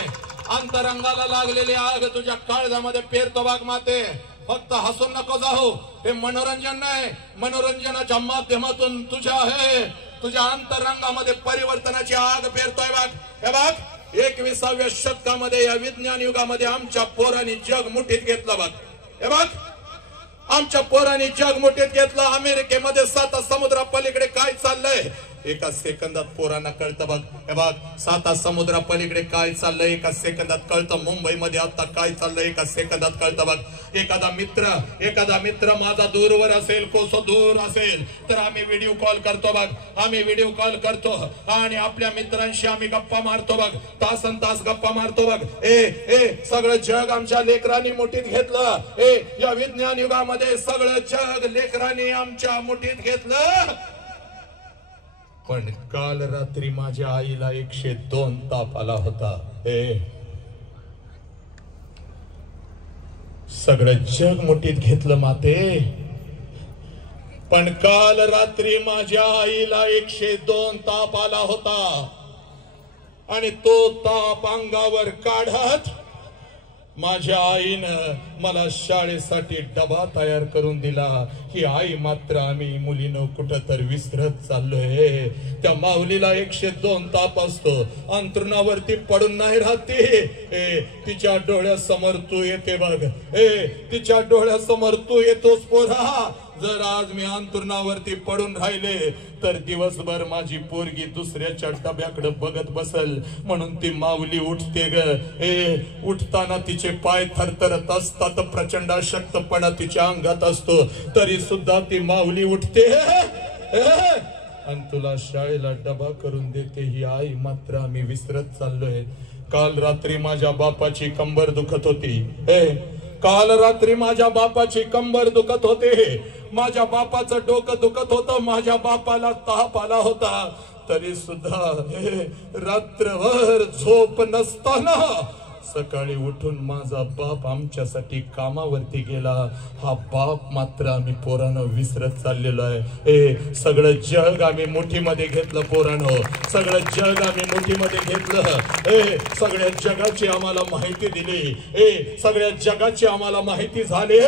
अंतरंगाला लागलेली आग तुझ्या काळजामध्ये पेरतो बाग माते. फक्त हसून नको जाऊ, हे मनोरंजन नाही. मनोरंजनाच्या माध्यमातून तुझ्या अंतरंगामध्ये परिवर्तनाची आग पेरतोय बाग. हे बाग, 21व्या शतकामध्ये या विज्ञान युगामध्ये आमच्या पोरांनी जग मुठीत घेतलं बाग. हे बाग, आमच्या पोरांनी जग मुठीत घेतलं. अमेरिकेमध्ये 7 समुद्रा पलीकडे काय चाललंय एका सेकंदात पोरांना कळतं बघ. हे बघ, 7 समुद्रा पलीकडे काय चाललंय एका सेकंदात कळतं. मुंबईमध्ये आता काय चाललंय एका सेकंदात कळतं बघ. एखादा मित्र माझा दूरवर असेल, कोसो दूर असेल, तर आम्ही व्हिडिओ कॉल करतो बघ. आम्ही व्हिडिओ कॉल करतो आणि आपल्या मित्रांशी आम्ही गप्पा मारतो बघ. तासन तास गप्पा मारतो बघ. सगळं जग आमच्या लेकरांनी मुठीत घेतलं. या विज्ञान युगामध्ये सगळं जग लेकरांनी आमच्या मुठीत घेतलं. पण काल रात्री माझ्या आईला 102 ताप आला होता. सगळं जग मुठीत घेतलं माते, पण काल रात्री माझ्या आईला 102 ताप आला होता. आणि तो ताप अंगावर काढत माझ्या आईनं मला शाळेसाठी डबा तयार करून दिला. ही आई मात्र आम्ही मुलीनं कुठं तर विसरत चाललोय. त्या माऊलीला 102 ताप असतो, अंतरुणावरती पडून नाही राहते. तिच्या डोळ्यासमोर तू येते बघ. तिच्या डोळ्यासमोर तू येतोस पोरा. जर आज मी अंतरुणावरती पडून राहिले तर दिवसभर माझी पोरगी दुसऱ्याच्या डब्याकडे बघत बसल. म्हणून ती माऊली उठते ग. उठताना तिचे पाय थरथरत असतात, प्रचंड अशक्तपणा तिच्या अंगात असतो, तरी सुद्धा ती माऊली उठते आणि तुला शाळेला डबा करून देते. ही आई मात्र आम्ही विसरत चाललोय. काल रात्री माझ्या बापाची कंबर दुखत होती. काल रात्री माझ्या बापाची कंबर दुखत होते. माझ्या बापाचं डोकं दुखत होतं. माझ्या बापाला ताप आला होता. तरी सुद्धा रात्रभर झोप नसताना सकाळी उठून माझा बाप आमच्यासाठी कामावरती गेला. हा बाप मात्र आम्ही पोरानं विसरत चाललेलो आहे. सगळं जग आम्ही मुठीमध्ये घेतलं पोरानं. सगळं जग आम्ही मुठीमध्ये घेतलं. सगळ्या जगाची आम्हाला माहिती दिली. सगळ्या जगाची आम्हाला माहिती झाली.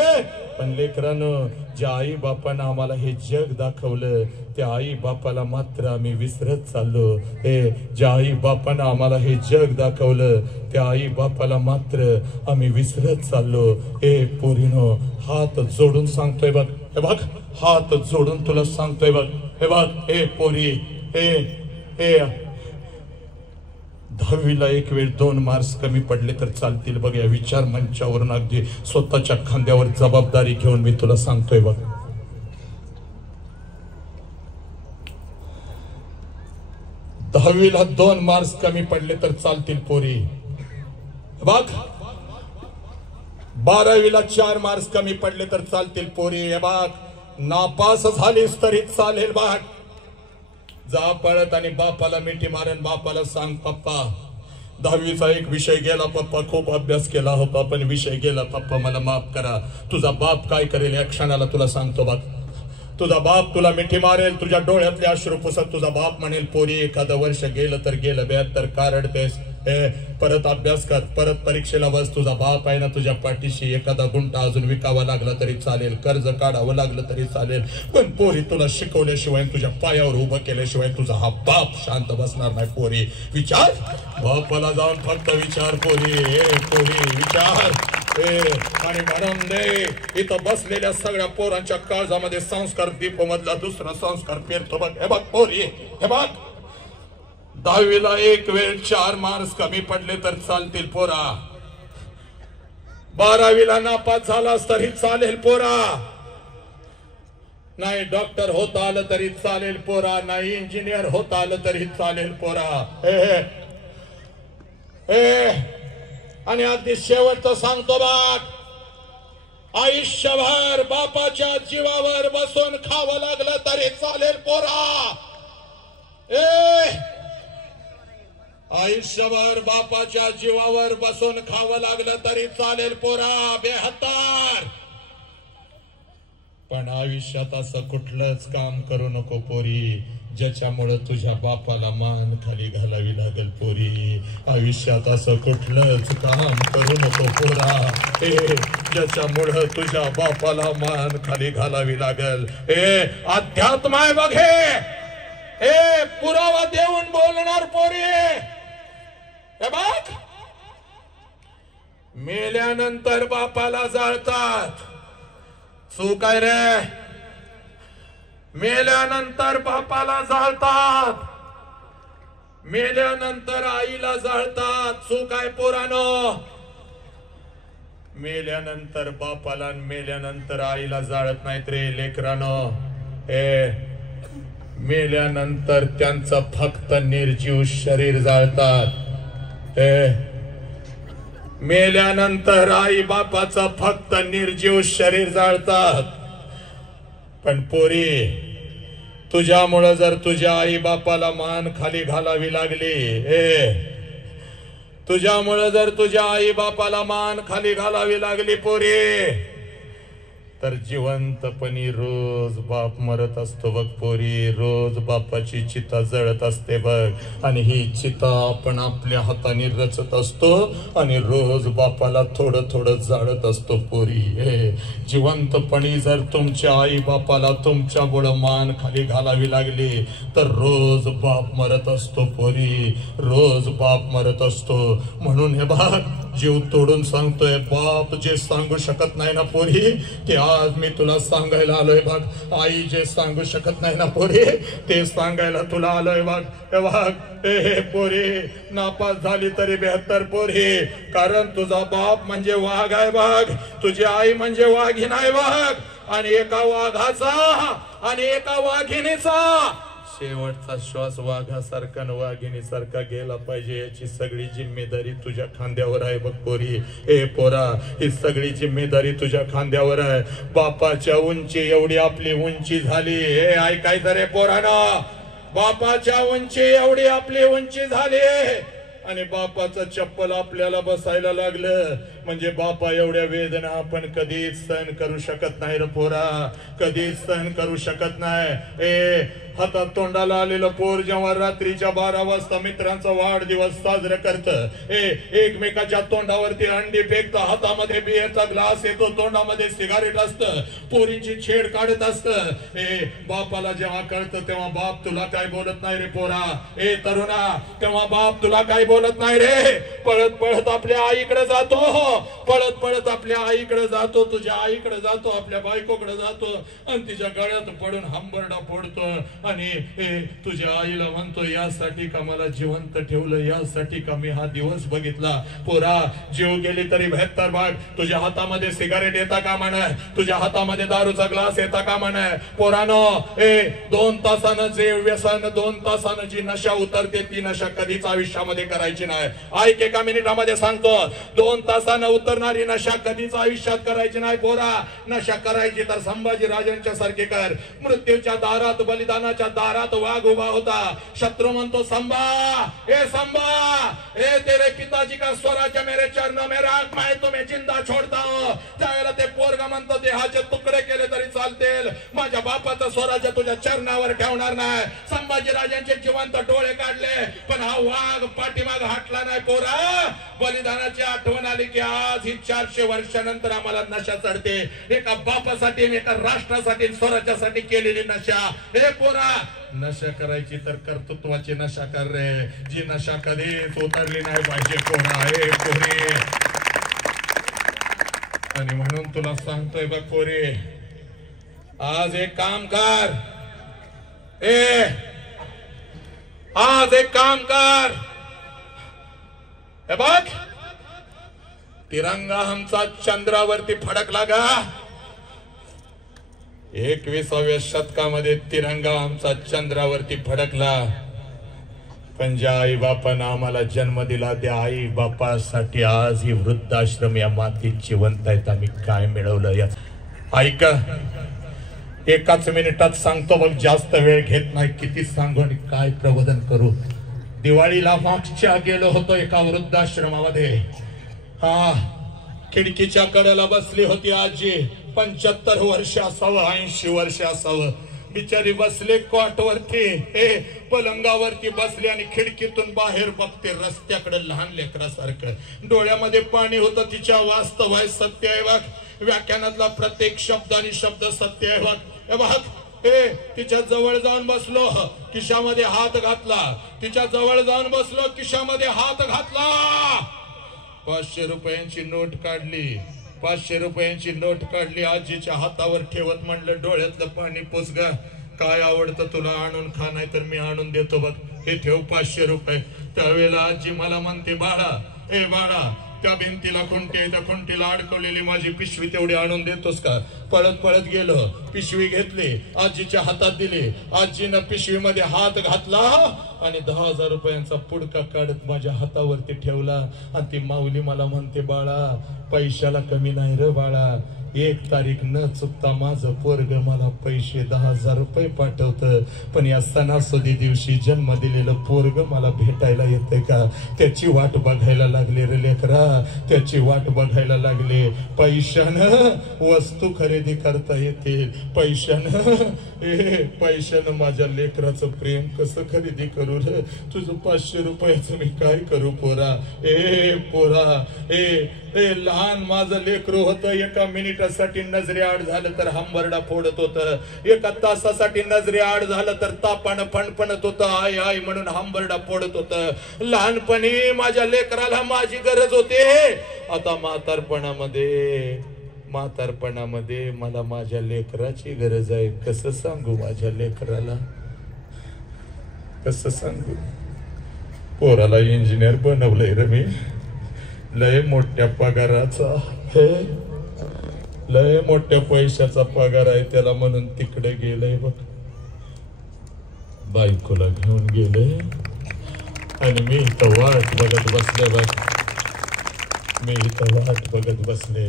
पण लेकरानं ज्या आई बापानं आम्हाला हे जग दाखवलं, त्या आई बापाला मात्र आम्ही विसरत चाललो. ज्या आई बापानं आम्हाला हे जग दाखवलं, त्या आई बापाला मात्र आम्ही विसरत चाललो. पोरीनो, हात जोडून सांगतोय बघ. हे बघ, हात जोडून तुला सांगतोय बघ. हे बघ, पोरी, 10वीला 1 वेळ 2 मार्क्स कमी पडले तर चालतील बघ. या विचार मंचावरून अगदी स्वतःच्या खांद्यावर जबाबदारी घेऊन मी तुला सांगतोय बघ. 10वीला 2 मार्क्स कमी पडले तर चालतील पोरी बघ. 12वीला 4 मार्क्स कमी पडले तर चालतील पोरी. हे बघ, नापास झालीस तरी चालेल बघ. जा पळत आणि बापाला मिठी मारन, बापाला सांग, पप्पा 10वीचा एक विषय गेला पप्पा, खूप अभ्यास केला होता पण विषय गेला पप्पा, मला माफ करा. तुझा बाप काय करेल या क्षणाला तुला सांगतो बघ. तुझा बाप तुला मिठी मारेल, तुझ्या डोळ्यातले अश्रू पुसत तुझा बाप म्हणेल पोरी एखादं वर्ष गेलं तर गेलं, 72 का रडतेस, परत अभ्यास कर, परत परीक्षेला बस. तुझा बाप आहे ना तुझ्या पाठीशी. एखादा गुंटा अजून विकावा लागला तरी चालेल, कर्ज काढावं लागलं तरी चालेल, पण पोरी तुला शिकवल्याशिवाय, तुझ्या पायावर उभं केल्याशिवाय तुझा हा बाप शांत बसणार नाही. पोरी विचार, बापाला जाऊन फक्त विचार पोरी, पोरी विचार. आणि म्हणून दे इथं बसलेल्या सगळ्या पोरांच्या काळजामध्ये संस्कार दीप मधला दुसरा संस्कार पेरतो बघ. हे बघ पोरी, हे बघ, 10वीला एक वेळ 4 मार्क्स कमी पडले तर चालतील पोरा, 12वीला नापास झालास तरी चालेल पोरा, नाही डॉक्टर होता आलं तरी चालेल पोरा, नाही इंजिनियर होता आलं तरी चालेल पोरा. आणि अगदी शेवटचं सांगतो बघ, आयुष्यभर बापाच्या जीवावर बसून खावं लागलं तरी चालेल पोरा. आयुष्यभर बापाच्या जीवावर बसून खावं लागलं तरी चालेल पोरा. 72. पण आयुष्यात असं कुठलंच काम करू नको पोरी ज्याच्यामुळे तुझ्या बापाला मान खाली घालावी लागेल पोरी. आयुष्यात असं कुठलंच काम करू नको पोरा ज्याच्यामुळे तुझ्या बापाला मान खाली घालावी लागेल. अध्यात्म आहे बघे, पुरावा देऊन बोलणार पोरी. हे बघ, मेल्यानंतर बापाला जाळतात, चूक आहे रे. मेल्यानंतर बापाला जाळतात, मेल्यानंतर आईला जाळतात, चूक आहे पोरानो. मेल्यानंतर बापाला मेल्यानंतर आईला जाळत नाहीत रे लेकरानो. मेल्यानंतर त्यांचं फक्त निर्जीव शरीर जाळतात. मेल्यानंतर आई बापाचं फक्त निर्जीव शरीर जाळतात. पण पोरी तुझ्यामुळं जर तुझ्या आई बापाला मान खाली घालावी लागली, तुझ्यामुळं जर तुझ्या आई बापाला मान खाली घालावी लागली पोरी, तर जिवंतपणी रोज बाप मरत असतो बघ पोरी. रोज बापाची चिता जळत असते बघ, आणि ही चिता आपण आपल्या हाताने रचत असतो आणि रोज बापाला थोडं थोडं जाळत असतो पोरी. जिवंतपणी जर तुमच्या आई बापाला तुमच्यामुळं मान खाली घालावी लागली तर रोज बाप मरत असतो पोरी, रोज बाप मरत असतो. म्हणून हे बघ, जीव तोडून सांगतोय, बाप जे सांगू शकत नाही ना पोरी ते आज मी तुला सांगायला आलोय बघ. आई जे सांगू शकत नाही ना पोरी ते सांगायला तुला आलोय बघ. हे बघ, हे पोरी नापास झाली तरी 72 पोरी, कारण तुझा बाप म्हणजे वाघ आहे बघ, तुझी आई म्हणजे वाघीण आहे बघ. आणि एका वाघाचा आणि एका वाघिणीचा शेवटचा श्वास वाघासारखा न वाघिणीसारखा गेला पाहिजे याची सगळी जिम्मेदारी तुझ्या खांद्यावर आहे बघ पोरी. पोरा, ही सगळी जिम्मेदारी तुझ्या खांद्यावर आहे. बापाच्या उंची एवढी आपली उंची झाली, ऐकायचं रे पोरानं, बापाच्या उंची एवढी आपली उंची झाली आणि बापाचं चप्पल आपल्याला बसायला लागलं म्हणजे बापा एवढ्या वेदना आपण कधीच सहन करू शकत नाही रे पोरा, कधीच सहन करू शकत नाही. हातात तोंडाला आलेलं पोर जेव्हा रात्रीच्या 12 वाजता मित्रांचा वाढदिवस साजरा करत, एकमेकाच्या तोंडावरती अंडी फेकत, हातामध्ये बियरचा ग्लास येतो, तोंडामध्ये सिगारेट असतं, पोरींची छेड काढत असतं. बापाला जेव्हा कळतं तेव्हा बाप तुला काय बोलत नाही रे पोरा. तरुणा, तेव्हा बाप तुला काय बोलत नाही रे. पळत पळत आपल्या आईकडे जातो, पळत पळत आपल्या आईकडे जातो, तुझ्या आईकडे जातो, आपल्या बायकोकडे जातो आणि तिच्या गळ्यात पडून हंबरडा फोडतो आणि तुझ्या आईला म्हणतो, यासाठी का मला जिवंत ठेवलं, यासाठी का मी हा दिवस बघितला. पोरा, जीव गेली तरी 72 भाग. तुझ्या हातामध्ये सिगारेट येता का म्हण, तुझ्या हातामध्ये दारूचा ग्लास येता का म्हण. पोरानो, 2 तासानं जे व्यसन, 2 तासानं जी नशा उतरते ती नशा कधीच आयुष्यामध्ये करायची नाही. ऐक, एका मिनिटामध्ये सांगतो, 2 तासानं न उतरणारी नशा कधीच आयुष्यात करायची नाही पोरा. नशा करायची तर संभाजी राजांच्या सारखे कर. मृत्यूच्या दारात बलिदानाच्या दारात वाघ उभा होता. शत्रू म्हणतो संभा, ए संभा, ए तेरे पिताजी का स्वराज्य मेरे चरणों में राख, मैं तुम्हें जिंदा छोड़ता हूं. त्यावेळेला ते पोरगा म्हणतो देहाचे तुकडे केले तरी चालतील, माझ्या बापाचं स्वराज्य तुझ्या चरणावर ठेवणार नाही. संभाजी राजांचे जिवंत डोळे काढले पण हा वाघ पाठीमाग हटला नाही पोरा. बलिदानाची आठवण आली की आज ही 400 वर्षानंतर आम्हाला नशा चढते. एका बापासाठी, एका राष्ट्रासाठी, स्वराज्यासाठी केलेली नशा. हे पोरा, नशा करायची तर कर्तृत्वाची नशा कर रे, जी नशा कधीच उतरली नाही पाहिजे पोरा. हे पोरी, आणि म्हणून तुला सांगतोय बघ पोरी, आज एक काम कर. आज एक काम कर. हे बघ, तिरंगा आमचा चंद्रावरती फडकला का? 21व्या शतकामध्ये तिरंगा आमचा चंद्रावरती फडकला. पण ज्या आई बापानं आम्हाला जन्म दिला त्या आई बापासाठी आज ही वृद्धाश्रम या मातीत जिवंत आहेत. आम्ही काय मिळवलं या ऐक, एकाच मिनिटात सांगतो बघ, जास्त वेळ घेत नाही. किती सांगू आणि काय प्रबोधन करू. दिवाळीला मागच्या गेलो होतो एका वृद्धाश्रमामध्ये. हा, खिडकीच्या कडेला बसली होती आजी. 75 वर्ष असावं, 80 वर्ष असावं. बिचारी बसले कॉटवरती, पलंगावरती बसले आणि खिडकीतून बाहेर बघते रस्त्याकडे लहान लेकरासारखं. डोळ्यामध्ये पाणी होतं. तिच्या वास्तव आहे, सत्य आहे बघ. व्याख्यानातला प्रत्येक शब्द आणि शब्द सत्य आहे बघ. हे बघ, तिच्या जवळ जाऊन बसलो, खिशामध्ये हात घातला. तिच्या जवळ जाऊन बसलो, खिशामध्ये हात घातला. 500 रुपयांची नोट काढली. 500 रुपयांची नोट काढली. आजीच्या हातावर ठेवत म्हणलं, डोळ्यातलं पाणी पुस ग. काय आवडतं तुला आणून खा, नाही तर मी आणून देतो बघ. हे ठेव 500 रुपये. त्यावेळेला आजी मला म्हणते, बाळा, ए बाळा, त्या भिंतीला खुंटी आहे, त्या खुंटीला अडकवलेली माझी पिशवी तेवढी आणून देतोस का? पळत पळत गेलो, पिशवी घेतली, आजीच्या हातात दिली. आजीनं पिशवीमध्ये हात घातला आणि 10,000 रुपयांचा पुडका काढत माझ्या हातावरती ठेवला. आणि ती माऊली मला म्हणते, बाळा, पैशाला कमी नाही रे बाळा. 1 तारीख न चुकता माझं पोरग मला पैसे 10,000 रुपये पाठवतं. पण या सणासुदी दिवशी जन्म दिलेलं पोरग मला भेटायला येतंय का? त्याची वाट बघायला लागले रे लेकरा, त्याची वाट बघायला लागले. पैशानं वस्तू खरेदी करता येते. पैशानं माझ्या लेकराचं प्रेम कसं खरेदी करू रे? तुझं 500 रुपयाचं मी काय करू पोरा? पोरा, लहान माझं लेकरू होतं. एका मिनिटासाठी नजरे आड झालं तर हंबरडा फोडत होतं. एका तासासाठी नजरे आड झालं तर तापानं फणफणत होतं. आय आय म्हणून हंबरडा फोडत होतं. लहानपणी माझ्या लेकराला माझी गरज होते. आता म्हातारपणामध्ये मला माझ्या लेकराची गरज आहे. कसं सांगू माझ्या लेकराला, कसं सांगू? पोराला इंजिनियर बनवलंय रे मी, लय मोठ्या पगाराचा, लय मोठ्या पैशाचा पगार आहे त्याला, म्हणून तिकडे गेलंय बघ. बायकोला घेऊन गेले आणि मी इथं वाट बघत बसले बघ. मी इथं वाट बघत बसले.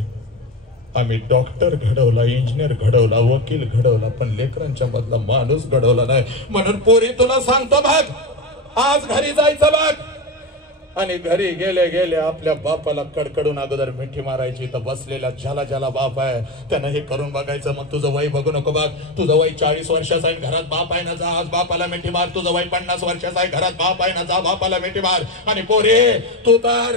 आम्ही डॉक्टर घडवला, इंजिनियर घडवला, वकील घडवला, पण लेकरांच्या मधला माणूस घडवला नाही. म्हणून पोरी तुला सांगतो बघ, आज घरी जायचं बघ. आणि घरी गेले गेले आपल्या बापाला कडकडून अगोदर मिठी मारायची. तर बसलेला ज्याला बाप आहे त्यानं हे करून बघायचं. मग तुझं वय बघू नको बघ. तुझं वय 40 वर्षाचं आहे, घरात बाप आहे ना, जा आज बापाला मिठी मार. तुझं वय 50 वर्षाचं आहे, घरात बाप आहे ना, जा बापाला मिठी मार. आणि पोरे तू तर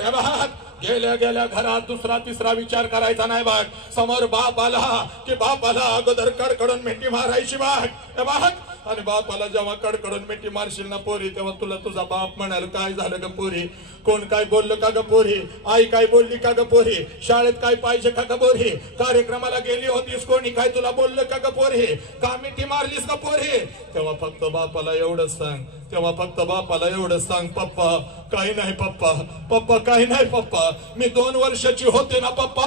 गेल्या गेल्या घरात दुसरा तिसरा विचार करायचा नाही बघ. समोर बाप आला की बापाला अगोदर कडकडून मिठी मारायची बघ. आणि बापाला जेव्हा कडकडून मिठी मारशील ना पोरी, तेव्हा तुला तुझा बाप म्हणाल, काय झालं ग पोरी? कोण काय बोललं का ग पोरी? आई काय बोलली का ग पोरी? शाळेत काय पाहिजे का ग पोरी? कार्यक्रमाला गेली होतीस, कोणी काय तुला बोललं का ग पोरी? का मिठी मारलीस का पोरी? तेव्हा फक्त बापाला एवढंच सांग, पप्पा काही नाही पप्पा, पप्पा काही नाही पप्पा, मी 2 वर्षाची होते ना पप्पा,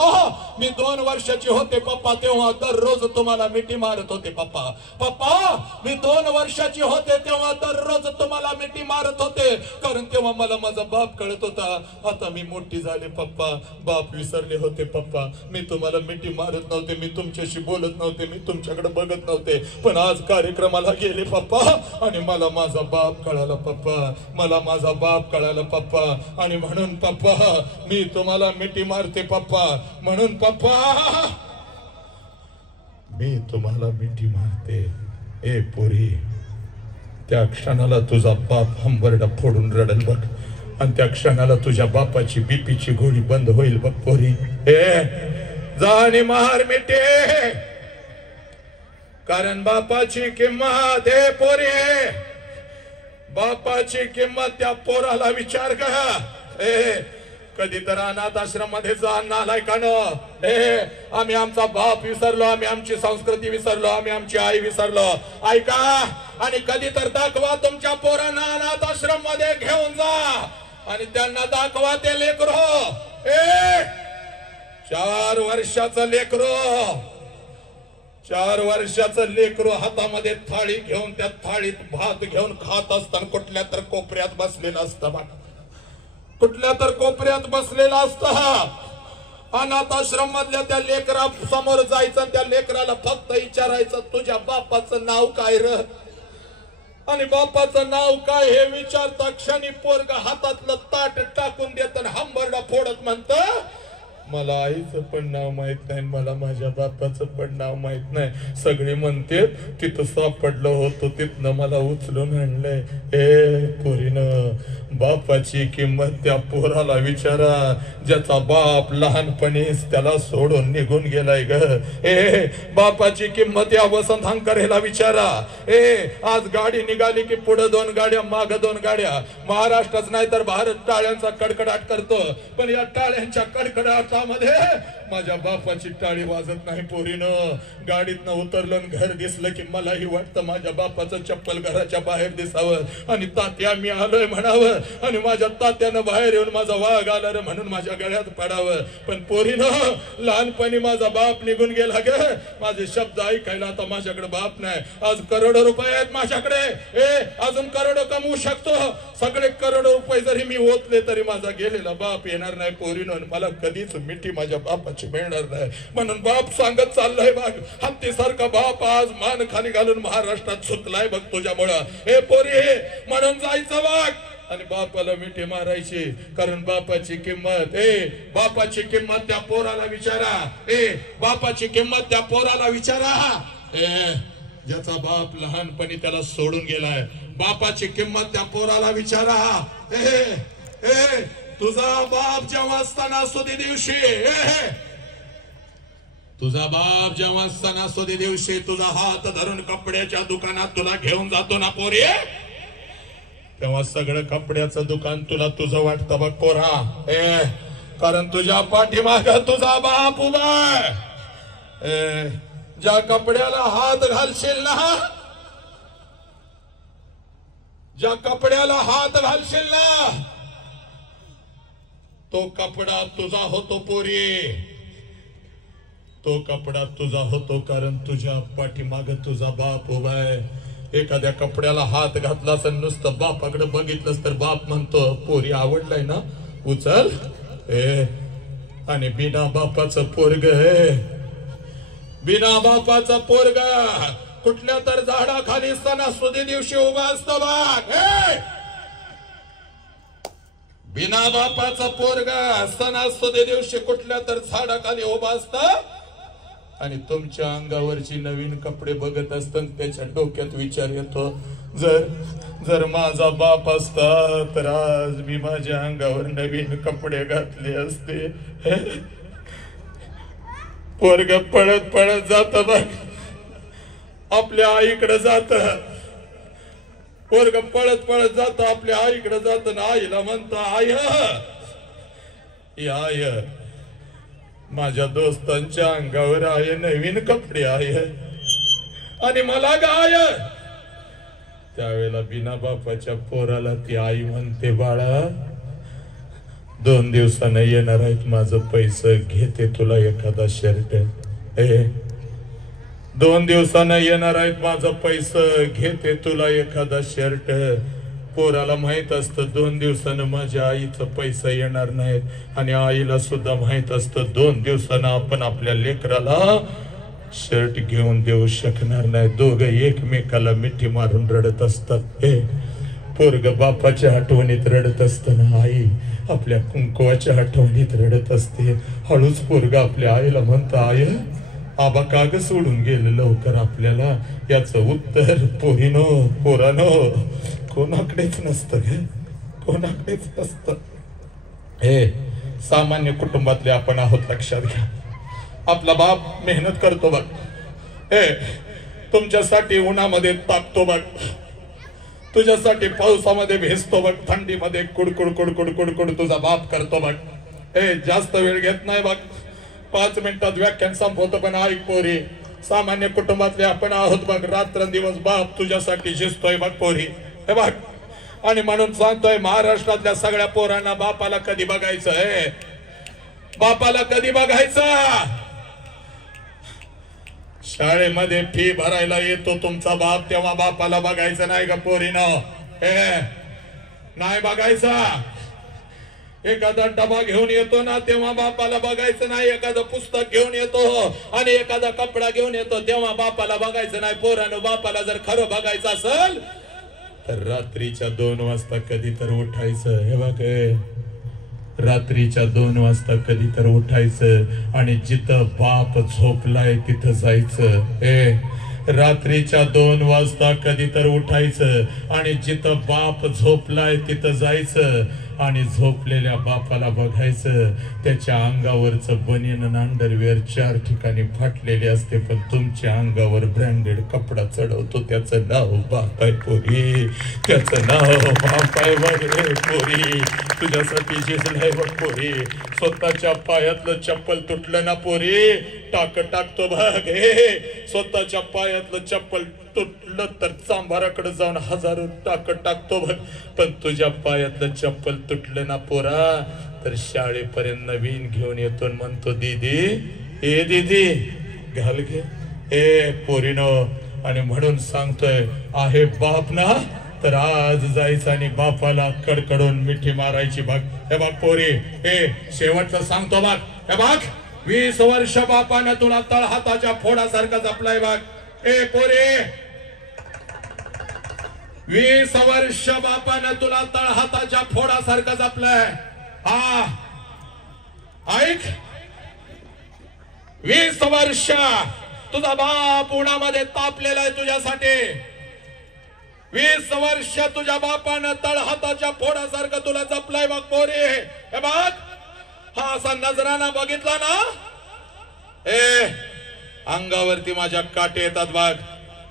मी 2 वर्षाची होते पप्पा, तेव्हा दररोज तुम्हाला मिठी मारत होते पप्पा, पप्पा मी 2 वर्षाची होते तेव्हा दररोज तुम्हाला मिठी मारत होते, कारण तेव्हा मला माझा बाप कळत होता. आता मी मोठी झाले पप्पा, बाप विसरले होते पप्पा, मी तुम्हाला मिठी मारत नव्हते, मी तुमच्याशी बोलत नव्हते, मी तुमच्याकडे बघत नव्हते, पण आज कार्यक्रमाला गेले पप्पा आणि मला माझा बाप कळाला पप्पा, मला माझा बाप कळाला पप्पा, आणि म्हणून पप्पा मी तुम्हाला मिठी मारते पप्पा, म्हणून पप्पा मी तुम्हाला मिठी मारते. ए पोरी, त्या क्षणाला तुझा बाप हंबरडा फोडून रडल बघ, आणि त्या क्षणाला तुझ्या बापाची बीपीची गोळी बंद होईल बघ पोरी. ए जा आणि मार मिठी, कारण बापाची किंमत आहे पोरी, बापाची किंमत त्या पोराला विचार का. ए कधी तर अनाथ आश्रम मध्ये जाण आलाय का न. आम्ही आमचा बाप विसरलो, आम्ही आमची संस्कृती विसरलो, आम्ही आमची आई विसरलो. ऐका, आणि कधी तर दाखवा तुमच्या पोरांना अनाथ आश्रम मध्ये घेऊन जा आणि त्यांना दाखवा ते लेकरो. 4 वर्षाचं लेकरो, 4 वर्षाचं लेकरू हातामध्ये थाळी घेऊन त्या थाळीत भात घेऊन खात असताना कुठल्या तर कोपऱ्यात बसलेला असतं, कुठल्या तर कोपऱ्यात बसलेला असतं. अनाथ आश्रम मधल्या त्या लेकरा समोर जायचं, त्या लेकराला फक्त विचारायचं तुझ्या बापाचं नाव काय र, आणि बापाचं नाव काय हे विचारता क्षणी पोरगा हातातलं ताट टाकून देत आणि हंबरडा फोडत म्हणत मला आईचं पण नाव माहित नाही, मला माझ्या बापाचं पण नाव माहित नाही. सगळे म्हणते तिथं सापडलं होतं तिथनं मला उचलून आणलंय. ए पोरीनं, बापाची किंमत त्या पोराला विचारा ज्याचा बाप लहानपणीच त्याला सोडून निघून गेलाय ग. ए बापाची किंमत या वसंत हंकरेला विचारा. आज गाडी निघाली की पुढे 2 गाड्या माग 2 गाड्या. महाराष्ट्राच नाही तर भारत टाळ्यांचा कडकडाट करतो, पण या टाळ्यांच्या कडकडाटामध्ये माझ्या बापाची टाळी वाजत नाही पोरीनं. गाडीतनं उतरलं घर दिसलं की मलाही वाटतं माझ्या बापाचं चप्पल घराच्या बाहेर दिसावं आणि तात्या मी आलोय म्हणावं, आणि माझ्या तात्यानं बाहेर येऊन माझा वाघ आला रे म्हणून माझ्या गळ्यात पडावं. पण पोरीनं, लहानपणी माझा बाप निघून गेला ग, माझे शब्द ऐकायला आता माझ्याकडे बाप नाही. आज करोडो रुपये आहेत माझ्याकडे, अजून करोडो कमवू शकतो. सगळे करोडो रुपये जरी मी ओतले तरी माझा गेलेला बाप येणार नाही पोरीनं, मला कधीच मिठी माझ्या बापाची मिळणार नाही. म्हणून बाप सांगत चाललाय बघ, हत्तीसारखा बाप आज मान खाली घालून महाराष्ट्रात सुटलाय बघ तुझ्यामुळं. हे पोरी, म्हणून जायचं वाघ आणि बापाला मिठी मारायची, कारण बापाची किंमत, बापाची किंमत त्या पोराला विचारा. बापाची किंमत त्या पोराला विचारा. ज्याचा बाप लहानपणी त्याला सोडून गेलाय, बापाची किंमत त्या पोराला विचारा. तुझा बाप जेव्हा सणासुदी दिवशी, तुझा बाप जेव्हा सणासुदी दिवशी तुझा हात धरून कपड्याच्या दुकानात तुला घेऊन जातो ना पोरी, तेव्हा सगळं कपड्याचं दुकान तुला तुझं वाटतं बघ पोरा. कारण तुझ्या पाठीमाग तुझा बाप उभा. ज्या कपड्याला हात घालशील ना, ज्या कपड्याला हात घालशील ना, तो कपडा तुझा होतो पोरी, तो कपडा तुझा होतो, कारण तुझ्या पाठीमाग तुझा बाप उभा आहे. एखाद्या कपड्याला हात घातला तर नुसतं बापाकडे बघितलंस तर बाप म्हणतो पोरी आवडलाय ना उचल. आणि बिना बापाचं पोरग, बिना बापाचं पोरग कुठल्या तर झाडाखाली सणासुदी दिवशी उभा असतो बघ. बिना बापाचा पोरगा सणासुदी दिवशी कुठल्या तर झाडाखाली उभा असता आणि तुमच्या अंगावरची नवीन कपडे बघत असताना त्याच्या डोक्यात विचार येतो, जर माझा बाप असता तर आज मी माझ्या अंगावर नवीन कपडे घातले असते. पोरग पळत पळत जात बघ, आपल्या आईकडे जात. पोरग पळत पळत जात आपल्या आईकडे जात ना आईला म्हणतो, आय माझ्या दोस्तांच्या अंगावर आहे नवीन कपडे आहे आणि मला गाय. त्यावेळेला बिना बापाच्या पोराला ती आई म्हणते, बाळा 2 दिवसानं येणार आहेत माझं पैसे, घेते तुला एखादा शर्ट. 2 दिवसानं येणार आहेत माझं पैसे, घेते तुला एखादा शर्ट. पोराला माहित असतं 2 दिवसानं माझ्या आईचं पैसा येणार नाहीत आणि आईला सुद्धा माहित असतं 2 दिवसानं आपण आपल्या लेकराला शर्ट घेऊन देऊ शकणार नाही. दोघं एकमेकाला मिठी मारून रडत असतात. पोरग बापाच्या आठवणीत रडत असताना आई आपल्या कुंकवाच्या आठवणीत रडत असते. हळूच पोरग आपल्या आईला म्हणतं, आय आबा काग सोडून गेलं लवकर आपल्याला. याचं उत्तर पोरीनो पोरानो कोणाकडेच नसतं ग, कोणाकडेच नसतं. सामान्य कुटुंबातले आपण आहोत, लक्षात घ्या. आपला बाप मेहनत करतो बघ, तुमच्यासाठी उन्हामध्ये तापतो बघ, तुझ्यासाठी पावसामध्ये भेसतो बघ, थंडीमध्ये कुडकुड कुडकुड कुडकुड तुझा बाप करतो बघ. जास्त वेळ घेत नाही बघ, 5 मिनिटात व्याख्यान संपवतो. पण ऐक पोरी, सामान्य कुटुंबातले आपण आहोत बघ, रात्रंदिवस बाप तुझ्यासाठी झिजतोय बघ पोरी. हे बघ, आणि म्हणून सांगतोय महाराष्ट्रातल्या सगळ्या पोरांना बापाला कधी बघायचं, बापाला कधी बघायचं. शाळेमध्ये फी भरायला येतो तुमचा बाप, तेव्हा बापाला बघायचं नाही का पोरीनं? नाही बघायचा. एखादा डबा घेऊन येतो ना तेव्हा बापाला बघायचं नाही. एखादं पुस्तक घेऊन येतो आणि एखादा कपडा घेऊन येतो तेव्हा बापाला बघायचं नाही. पोरानं बापाला जर खरं बघायचं असेल तर रात्रीच्या 2 वाजता कधी तर उठायचं. हे बघ, रात्रीच्या 2 वाजता कधी तर उठायचं आणि जिथं बाप झोपलाय तिथं जायचं. रात्रीच्या 2 वाजता कधी तर उठायचं आणि जिथं बाप झोपलाय तिथं जायचं आणि झोपलेल्या बापाला बघायचं. त्याच्या अंगावरचं बनियन आणि अंडरवेअर 4 ठिकाणी फाटलेले असते, पण तुमच्या अंगावर ब्रँडेड कपडा चढवतो. त्याचं नाव बाप आहे पोरी, त्याचं नाव बाप आहे बघ पोरी. तुझ्यासाठी झिजलाय बघ पोरी. स्वतःच्या पायातलं चप्पल तुटलं ना पोरी, टाकतो बघ. स्वतःच्या पायातलं चप्पल तुटलं तर चांभाराकडे जाऊन 1000 टाकतो बघ. पण तुझ्या पायातलं चप्पल तुटलं ना पोरा तर शाळेपर्यंत नवीन घेऊन येतो आणि म्हणतो, दीदी दीदी घाल घे पोरीनो. आणि म्हणून सांगतोय, आहे बाप ना तर आज जायचं आणि बापाला कडकडून मिठी मारायची बघ. हे बघ पोरी, शेवटचं सांगतो बघ. हे बघ, 20 वर्ष बापानं तुला तळहाताच्या फोडासारखा जपलाय बघ. पोरी, 20 वर्ष बापानं तुला तळहाताच्या फोडासारखं जपलंय. ऐक, 20 वर्ष तुझा बाप उन्हामध्ये तापलेला आहे तुझ्यासाठी. 20 वर्ष तुझ्या बापानं तळहाताच्या फोडासारखं तुला जपलाय बघ पोरी. हे बघ, हा असा नजराना बघितला ना, अंगावरती माझ्या काटे येतात बघ.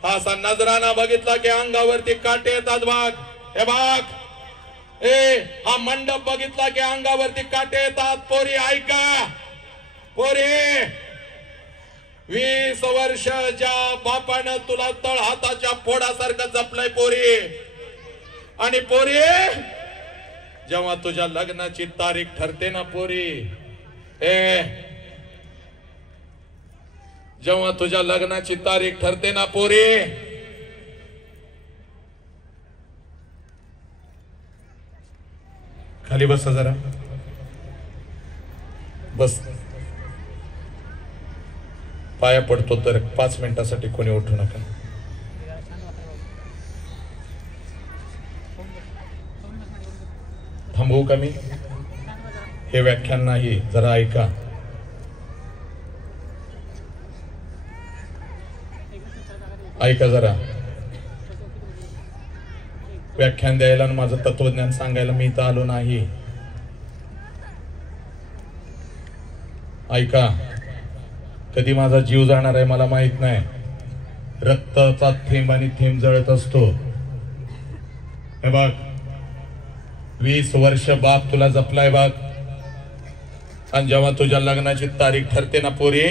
हा असा नजराना बघितला की अंगावरती काटे येतात बघ. हे बघ, हा मंडप बघितला की अंगावरती काटे येतात. पोरी ऐका, पोरी, 20 वर्ष ज्या बापानं तुला तळहाताच्या फोडासारखं जपलंय पोरी. आणि पोरी, जेव्हा तुझ्या लग्नाची तारीख ठरते ना पोरी, जेव्हा तुझ्या लग्नाची तारीख ठरते ना पोरी, खाली बस जरा, बस. पाया पडतो तर 5 मिनिटासाठी कोणी उठू नका. थांबवू का मी? हे व्याख्यान नाही, जरा ऐका. ऐका जरा. व्याख्यान द्यायला आणि माझं तत्वज्ञान सांगायला मी इथं आलो नाही. ऐका, कधी माझा जीव जाणार आहे मला माहित नाही. रक्ताचा थेंब आणि थेंब जळत असतो. हे बघ, 20 वर्ष बाप तुला जपलाय बघ. आणि जेव्हा तुझ्या लग्नाची तारीख ठरते ना पोरी,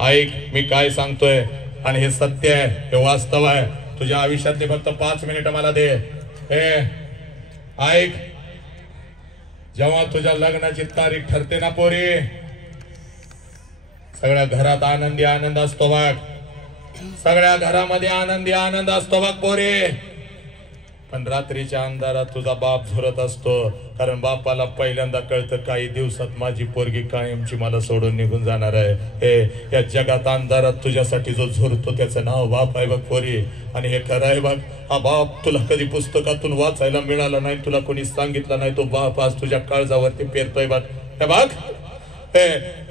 ऐक मी काय सांगतोय, आणि हे सत्य आहे, हे वास्तव आहे. तुझ्या आयुष्यातले फक्त 5 मिनिटं मला दे. ऐक, जेव्हा तुझ्या लग्नाची तारीख ठरते ना पोरी, सगळ्या घरात आनंदी आनंद असतो बघ, सगळ्या घरामध्ये आनंदी आनंद असतो बघ पोरी. पण रात्रीच्या अंधारात तुझा बाप झुरत असतो, कारण बापाला पहिल्यांदा कळतं काही दिवसात माझी पोरगी कायमची मला सोडून निघून जाणार आहे. हे या जगात अंधारात तुझ्यासाठी जो झुरतो त्याचं नाव बाप आहे बघ पोरी. आणि हे खरं आहे बघ, हा बाप तुला कधी पुस्तकातून वाचायला मिळाला नाही, तुला कोणी सांगितलं नाही, तो बाप आज तुझ्या काळजावरती पेरतोय बघ. हे बघ, हे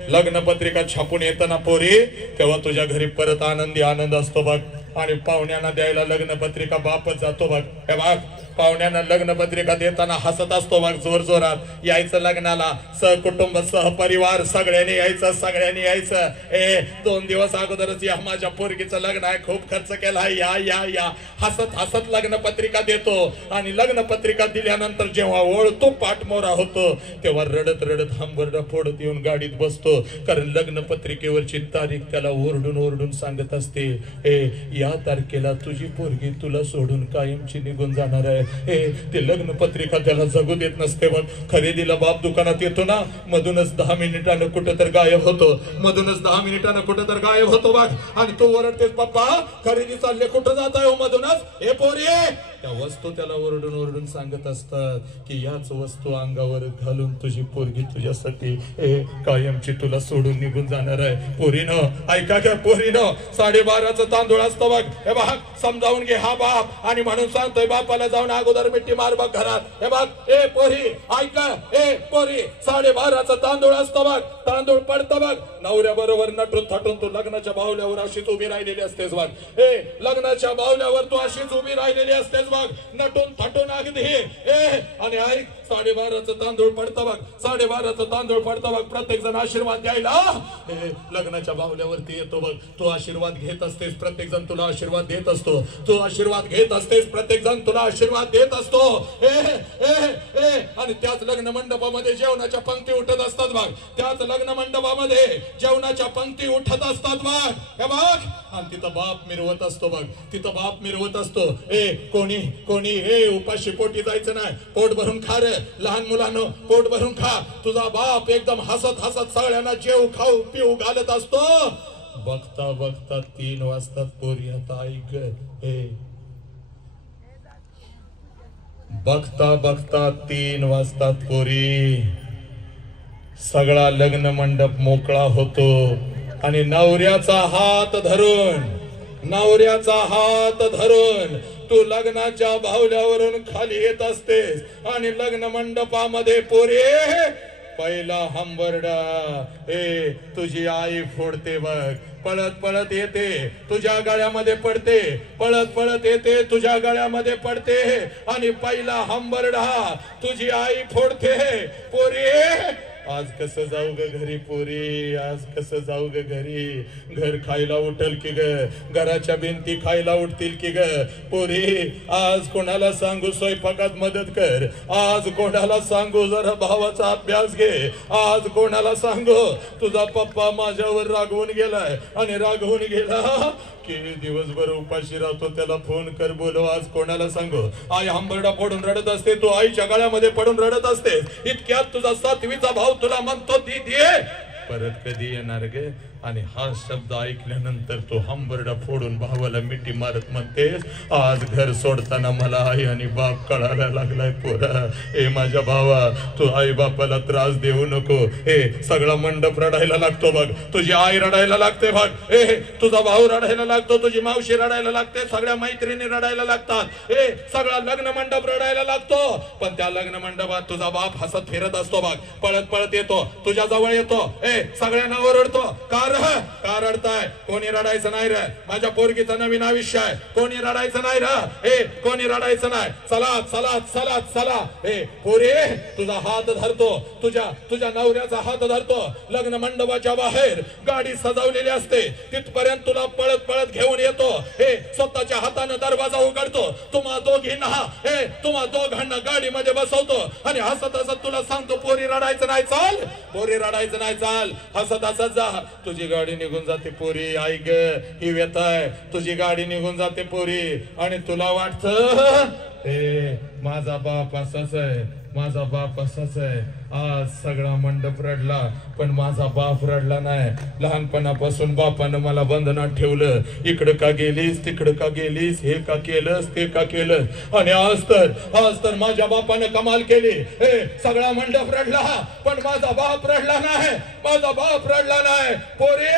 लग्न पत्रिका छापून येताना पोरी, तेव्हा तुझ्या घरी परत आनंदी आनंद असतो बघ. आणि पाहुण्यांना द्यायला लग्न पत्रिका बापच जातो बघ. हे बघ, पाहुण्यांना लग्न पत्रिका देताना हसत असतो बघ जोर जोरात. यायचं लग्नाला, सहकुटुंब सहपरिवार सगळ्यांनी यायचं, सगळ्यांनी यायचं. 2 दिवस अगोदरच या माझ्या पोरगीचं लग्न आहे, खूप खर्च केला, या या या हसत हसत लग्न पत्रिका देतो. आणि लग्न पत्रिका दिल्यानंतर जेव्हा ओळतो पाठमोरा होतो, तेव्हा रडत रडत हंबरडा फोडत येऊन गाडीत बसतो, कारण लग्न पत्रिकेवरची तारीख त्याला ओरडून ओरडून सांगत असते, या तारखेला तुझी पोरगी तुला सोडून कायमची निघून जाणार आहे. ते लग्न पत्रिका त्याला जगू देत नसते बघ. खरेदीला बाप दुकानात येतो ना, मधूनच 10 मिनिटानं कुठं तर गायब होतो, मधूनच 10 मिनिटानं कुठं तर गायब होतो बघ. आणि तो ओरडतेस, पप्पा खरेदी चालले, कुठं जात आहे हो मधूनच, हे पोरी. त्या वस्तू त्याला ओरडून ओरडून सांगत असतात की याच वस्तू अंगावर घालून तुझी पोरगी तुझ्यासाठी कायमची तुला सोडून निघून जाणार आहे. पोरीनं ऐका का, पोरीनं 12:30चं तांदूळ असतं बघ. हे बघ, समजावून घे हा बाप. आणि म्हणून सांगतोय, बापाला जाऊन अगोदर मिठी मार बघ घरात. हे बघ, पोरी ऐका, पोरी 12:30चं तांदूळ असतं बघ, तांदूळ पडतं बघ. नवऱ्या बरोबर नटून थटून तू लग्नाच्या बाहुल्यावर अशीच उभी राहिलेली असतेस बघ. लग्नाच्या बाहुल्यावर तू अशीच उभी राहिलेली असतेस बघ, नटून थटून अगदी. आणि ऐक, 12:30चं तांदूळ पडतं बघ, 12:30चं तांदूळ पडतं बघ. प्रत्येक जण आशीर्वाद द्यायला लग्नाच्या बाहुल्यावरती येतो बघ. तू आशीर्वाद घेत असतेस, प्रत्येक जण तुला आशीर्वाद देत असतो. तू आशीर्वाद घेत असतेस, प्रत्येक जण तुला आशीर्वाद देत असतो. आणि त्याच लग्न मंडपामध्ये जेवणाच्या पंक्ती उठत असतात बघ, त्याच लग्न मंडपामध्ये जेवणाच्या पंक्ती उठत असतात बघ. हे बघ, आणि तिथं बाप मिरवत असतो बघ, तिथं बाप मिरवत असतो. कोणी कोणी उपाशी पोटी जायचं नाही, पोट भरून खा रे लहान मुलांनो, पोट भरून खा. तुझा बाप एकदम हसत हसत सगळ्यांना जेव खाऊ पिऊ घालत असतो. बघता बघता 3 वाजतात पोरी. आता ऐक, बघता बघता 3 वाजतात पोरी. सगळा लग्न मंडप मोकळा होतो आणि नवऱ्याचा हात धरून तू लग्नाच्या बाहुल्यावरून खाली येत असतेस. आणि लग्न मंडपामध्ये पोरी पहिला हंबरडा तुझी आई फोडते बघ. पळत पळत येते, तुझ्या गळ्यामध्ये पडते, पळत पळत येते, तुझ्या गळ्यामध्ये पडते. आणि पहिला हंबरडा तुझी आई फोडते. पोरी आज कसं जाऊ ग घरी पोरी, आज कसं जाऊ ग घरी. घर खायला उठल की ग, घराच्या भिंती खायला उठतील की ग पोरी. आज कोणाला सांगू स्वयंपाकात मदत कर, आज कोणाला सांगू जरा भावाचा अभ्यास घे, आज कोणाला सांगू तुझा पप्पा माझ्यावर रागवून गेलाय आणि रागवून गेला की दिवसभर उपाशी राहतो, त्याला फोन कर बोलव. आज कोणाला सांगू. आई हंबरडा पडून रडत असते, तू आईच्या गळ्यामध्ये पडून रडत असते. इतक्यात तुझा 7वीचा भाऊ तुला म्हणतो दीदी परत कधी येणार गे. आणि हा शब्द ऐकल्यानंतर तो हंबरडा फोडून भावाला मिठी मारत म्हणतेस, आज घर सोडताना मला आई आणि बाप कळायला लागलाय पोरा. माझ्या भावा, तू आई बापाला त्रास देऊ नको. सगळा मंडप रडायला लागतो बघ, तुझी आई रडायला लागते बघ, तुझा भाऊ रडायला लागतो, तुझी मावशी रडायला लागते, सगळ्या मैत्रिणी रडायला लागतात, सगळा लग्न मंडप रडायला लागतो. पण त्या लग्न मंडपात तुझा बाप हसत फिरत असतो बघ, पळत पळत येतो, तुझ्या जवळ येतो, सगळ्यांना ओरडतो, का रडताय? कोणी रडायचं नाही रे, माझ्या पोरगीचं नवीन आयुष्य आहे, कोणी रडायचं नाही रे, कोणी रडायचं नाही. चला चला चला चला. पोरी तुझा हात धरतो, तुझ्या नवऱ्याचा हात धरतो. लग्न मंडपाच्या बाहेर गाडी सजवलेली असते, तिथपर्यंत तुला पळत पळत घेऊन येतो. स्वतःच्या हाताने दरवाजा उघडतो, तुम्हा दोघांना गाडीमध्ये बसवतो आणि हसत हसत तुला सांगतो, पोरी रडायचं नाही चाल, पोरी रडायचं नाही चाल, हसत हसत जा. तुझी गाडी निघून जाते पोरी. आई ग ही व्यथा आहे, तुझी गाडी निघून जाते पोरी. आणि तुला वाटतं माझा बाप असाच आहे, माझा बाप असाच आहे. आज सगळा मंडप रडला पण माझा बाप रडला नाही. लहानपणापासून बापानं मला बंधनात ठेवलं. इकडं का गेलीस, तिकडं का गेलीस, हे का केलंस, ते का केलंस. आणि आज तर माझ्या बापानं कमाल केली. हे सगळा मंडप रडला पण माझा बाप रडला नाही. माझा बाप रडला नाही. पोरी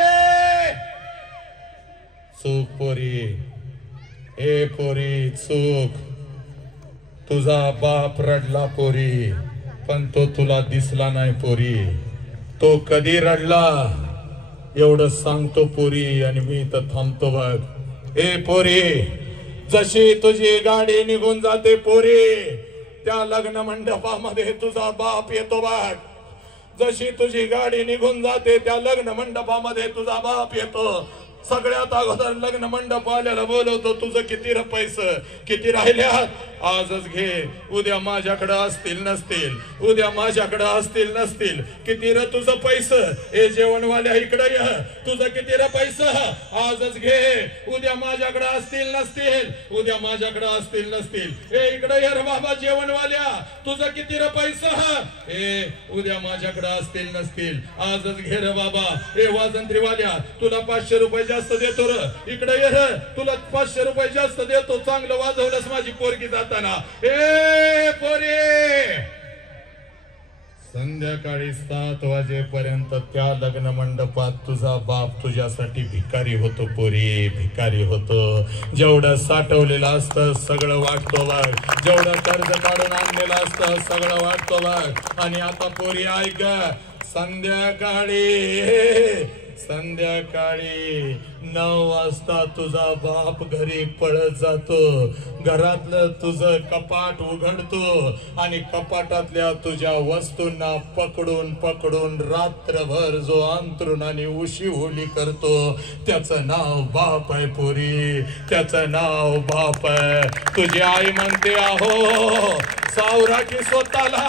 चूक, पोरी ए पोरी चूक. तुझा बाप रडला पोरी पण तो तुला दिसला नाही पोरी. तो कधी रडला एवढं सांगतो पोरी आणि मी तर थांबतो बघ. ए पोरी, जशी तुझी गाडी निघून जाते पोरी त्या लग्न मंडपामध्ये तुझा बाप येतो बघ. जशी तुझी गाडी निघून जाते त्या लग्न मंडपामध्ये तुझा बाप येतो. सगळ्यात अगोदर लग्न मंडप आल्याला बोलवतो. तुझं किती पैसे किती राहिल्यात आजच घे. उद्या माझ्याकडे असतील नसतील, उद्या माझ्याकडे असतील नसतील. किती रे तुझं पैसे. ए जेवणवाल्या इकडे ये. तुझं किती रे पैसे आजच घे. उद्या माझ्याकडे असतील नसतील, उद्या माझ्याकडे असतील नसतील. ए इकडे ये रे बाबा जेवणवाल्या. तुझं किती रे पैसे. ए उद्या माझ्याकडे असतील नसतील आजच घे रे बाबा. ए वाजंत्रीवाल्या तुला 500 रुपये जास्त देतो रे. इकडे ये रे तुला 500 रुपये जास्त देतो. चांगलं वाजवलंस माझी पोरगी जाताना. ए पोरी, संध्याकाळी 7 वाजेपर्यंत त्या लग्न मंडपात तुझा बाप तुझ्यासाठी भिकारी होतो पोरी, भिकारी होतो. जेवढं साठवलेलं असतं सगळं वाटतो बघ. जेवढं कर्ज काढून आणलेलं असतं सगळं वाटतो बघ. आणि आता पोरी ऐक, संध्याकाळी 9 वाजता तुझा बाप घरी पळत जातो. घरातलं तुझं कपाट उघडतो आणि कपाटातल्या तुझ्या वस्तूंना पकडून पकडून रात्रभर जो अंथरुणाने उशीहोली करतो त्याचं नाव बाप आहे पोरी, त्याचं नाव बाप आहे. तुझी आई म्हणते अहो सावरा की स्वतःला.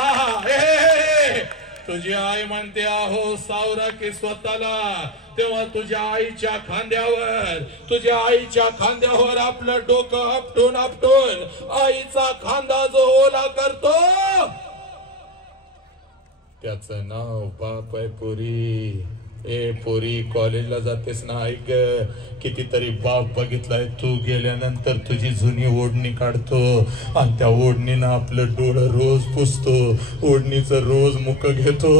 तुझी आई म्हणते अहो सावरा की स्वतःला. तेव्हा तुझ्या आईच्या खांद्यावर आपलं डोकं आपटून आईचा खांदा जो ओला करतो त्याचं नाव बाप आहे पोरी. ए पोरी, कॉलेजला जातेस ना, ऐक कितीतरी बाप बघितलाय तू गेल्यानंतर तुझी जुनी ओढणी काढतो आणि त्या ओढणीनं आपलं डोळं रोज पुसतो. ओढणीचं रोज मुख घेतो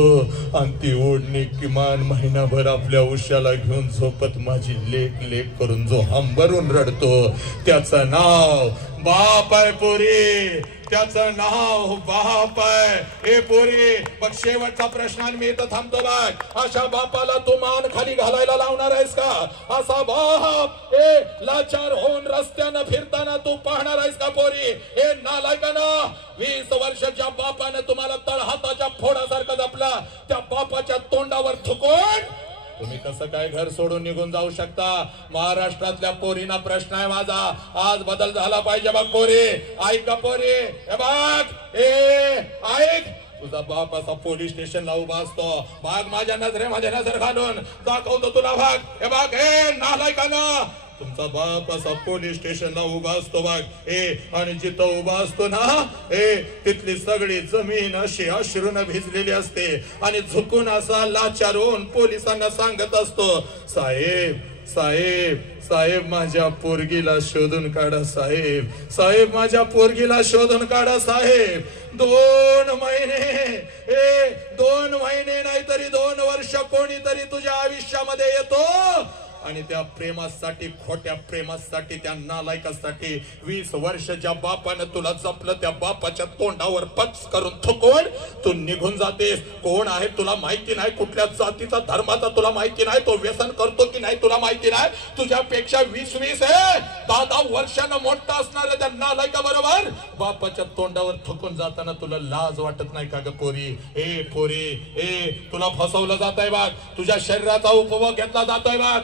आणि ती ओढणी किमान महिनाभर आपल्या उशाला घेऊन झोपत माझी लेक लेक करून जो हंबरून रडतो त्याचं नाव बाप आहे पोरी, त्याचं नाव बाप आहे. ए पोरी बघ, शेवटचा प्रश्न आणि मी इथं थांबतो बघ. अशा बापाला तू मान खाली घालायला लावणार आहेस का? असा बाप लाचार होऊन रस्त्यानं फिरताना तू पाहणार आहेस का पोरी? हे नालायकानं 20 वर्षाच्या बापानं तुम्हाला तळहाताच्या फोडासारखा जपला. त्या बापाच्या तोंडावर थुकून तुम्ही कसं काय घर सोडून निघून जाऊ शकता? महाराष्ट्रातल्या पोरींना प्रश्न आहे माझा. आज बदल झाला पाहिजे बघ पोरी. ऐक पोरी, हे बघ ऐक, तुझा बाप असा पोलीस स्टेशनला उभा असतो. भाग माझ्या नजरेमध्ये नजर घालून दाखवतो तुला. भाग हे बघ, नालायकानं तुमचा बाप असा पोलीस स्टेशनला उभा असतो बघ. आणि जिथं उभा असतो ना तिथली सगळी जमीन अशी अश्रूने भिजलेली असते आणि झुकून असा लाचार होऊन पोलिसांना सांगत असतो, साहेब साहेब साहेब माझ्या पोरगीला शोधून काढा साहेब, साहेब माझ्या पोरगीला शोधून काढा साहेब. 2 महिने नाही तरी 2 वर्ष कोणीतरी तुझ्या आयुष्यामध्ये येतो आणि त्या प्रेमासाठी, खोट्या प्रेमासाठी, त्या नालायकासाठी 20 वर्ष ज्या बापानं तुला जपलं त्या बापाच्या तोंडावर पच करून थुकून तू निघून जातेस. कोण आहे तुला माहिती नाही, कुठल्या जातीचा धर्माचा तुला माहिती नाही, तो व्यसन करतो की नाही तुला माहिती नाही. तुझ्यापेक्षा 20 10 वर्षांना मोठा असणाऱ्या त्या नालायका बरोबर बापाच्या तोंडावर थुकून जाताना तुला लाज वाटत नाही का ग पोरी? पोरी तुला फसवलं जात आहे बघ. तुझ्या शरीराचा उपभोग घेतला जातोय बघ.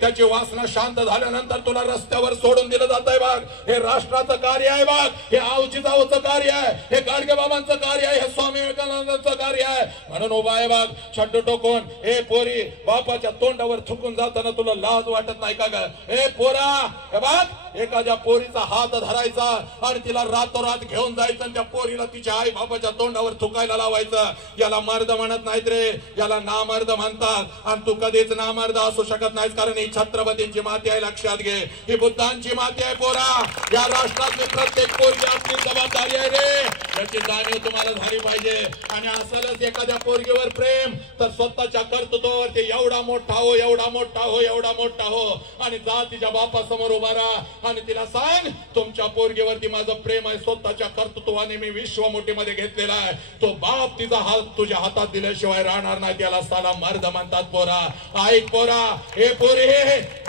त्याची वासना शांत झाल्यानंतर तुला रस्त्यावर सोडून दिलं जात आहे बघ. हे राष्ट्राचं कार्य आहे बघ. हे औचितावचं कार्य आहे. हे गाडगे बाबांचं कार्य आहे. हे स्वामी विवेकानंदांचं कार्य आहे. म्हणून उभा आहे बघ छड्डू टोकून. हे पोरी बापाच्या तोंडावर थुकून जाताना तुला लाज वाटत नाही का ग? हे पोरा हे बघ एखाद्या पोरीचा हात धरायचा आणि तिला रातोरात घेऊन जायचं आणि त्या पोरीला तिच्या आई बापाच्या तोंडावर थुकायला लावायचं. याला मर्द म्हणत नाहीत रे, याला नामर्द म्हणतात. आणि तू कधीच नामर्द असू शकत नाहीस, कारण ही छत्रपतींची माती आहे. लक्षात घे, ही बुद्धांची माती आहे पोरा. या राष्ट्रातली प्रत्येक पोरगी आपली जबाबदारी आहे रे, याची जाणीव तुम्हाला झाली पाहिजे. आणि असलच एखाद्या पोरगीवर प्रेम तर स्वतःच्या कर्तृत्वावर ते एवढा मोठा हो, एवढा मोठा हो, एवढा मोठा हो. आणि जा तिच्या बापासमोर उभा राहा आणि तिला सांग तुमच्या पोरगीवरती माझं प्रेम आहे. स्वतःच्या कर्तृत्वाने मी विश्व मोठीमध्ये घेतलेला आहे. तो बाप तिचा हात तुझ्या हातात दिल्याशिवाय राहणार नाही. त्याला साला मर्द म्हणतात पोरा. ऐक पोरा, हे पोरी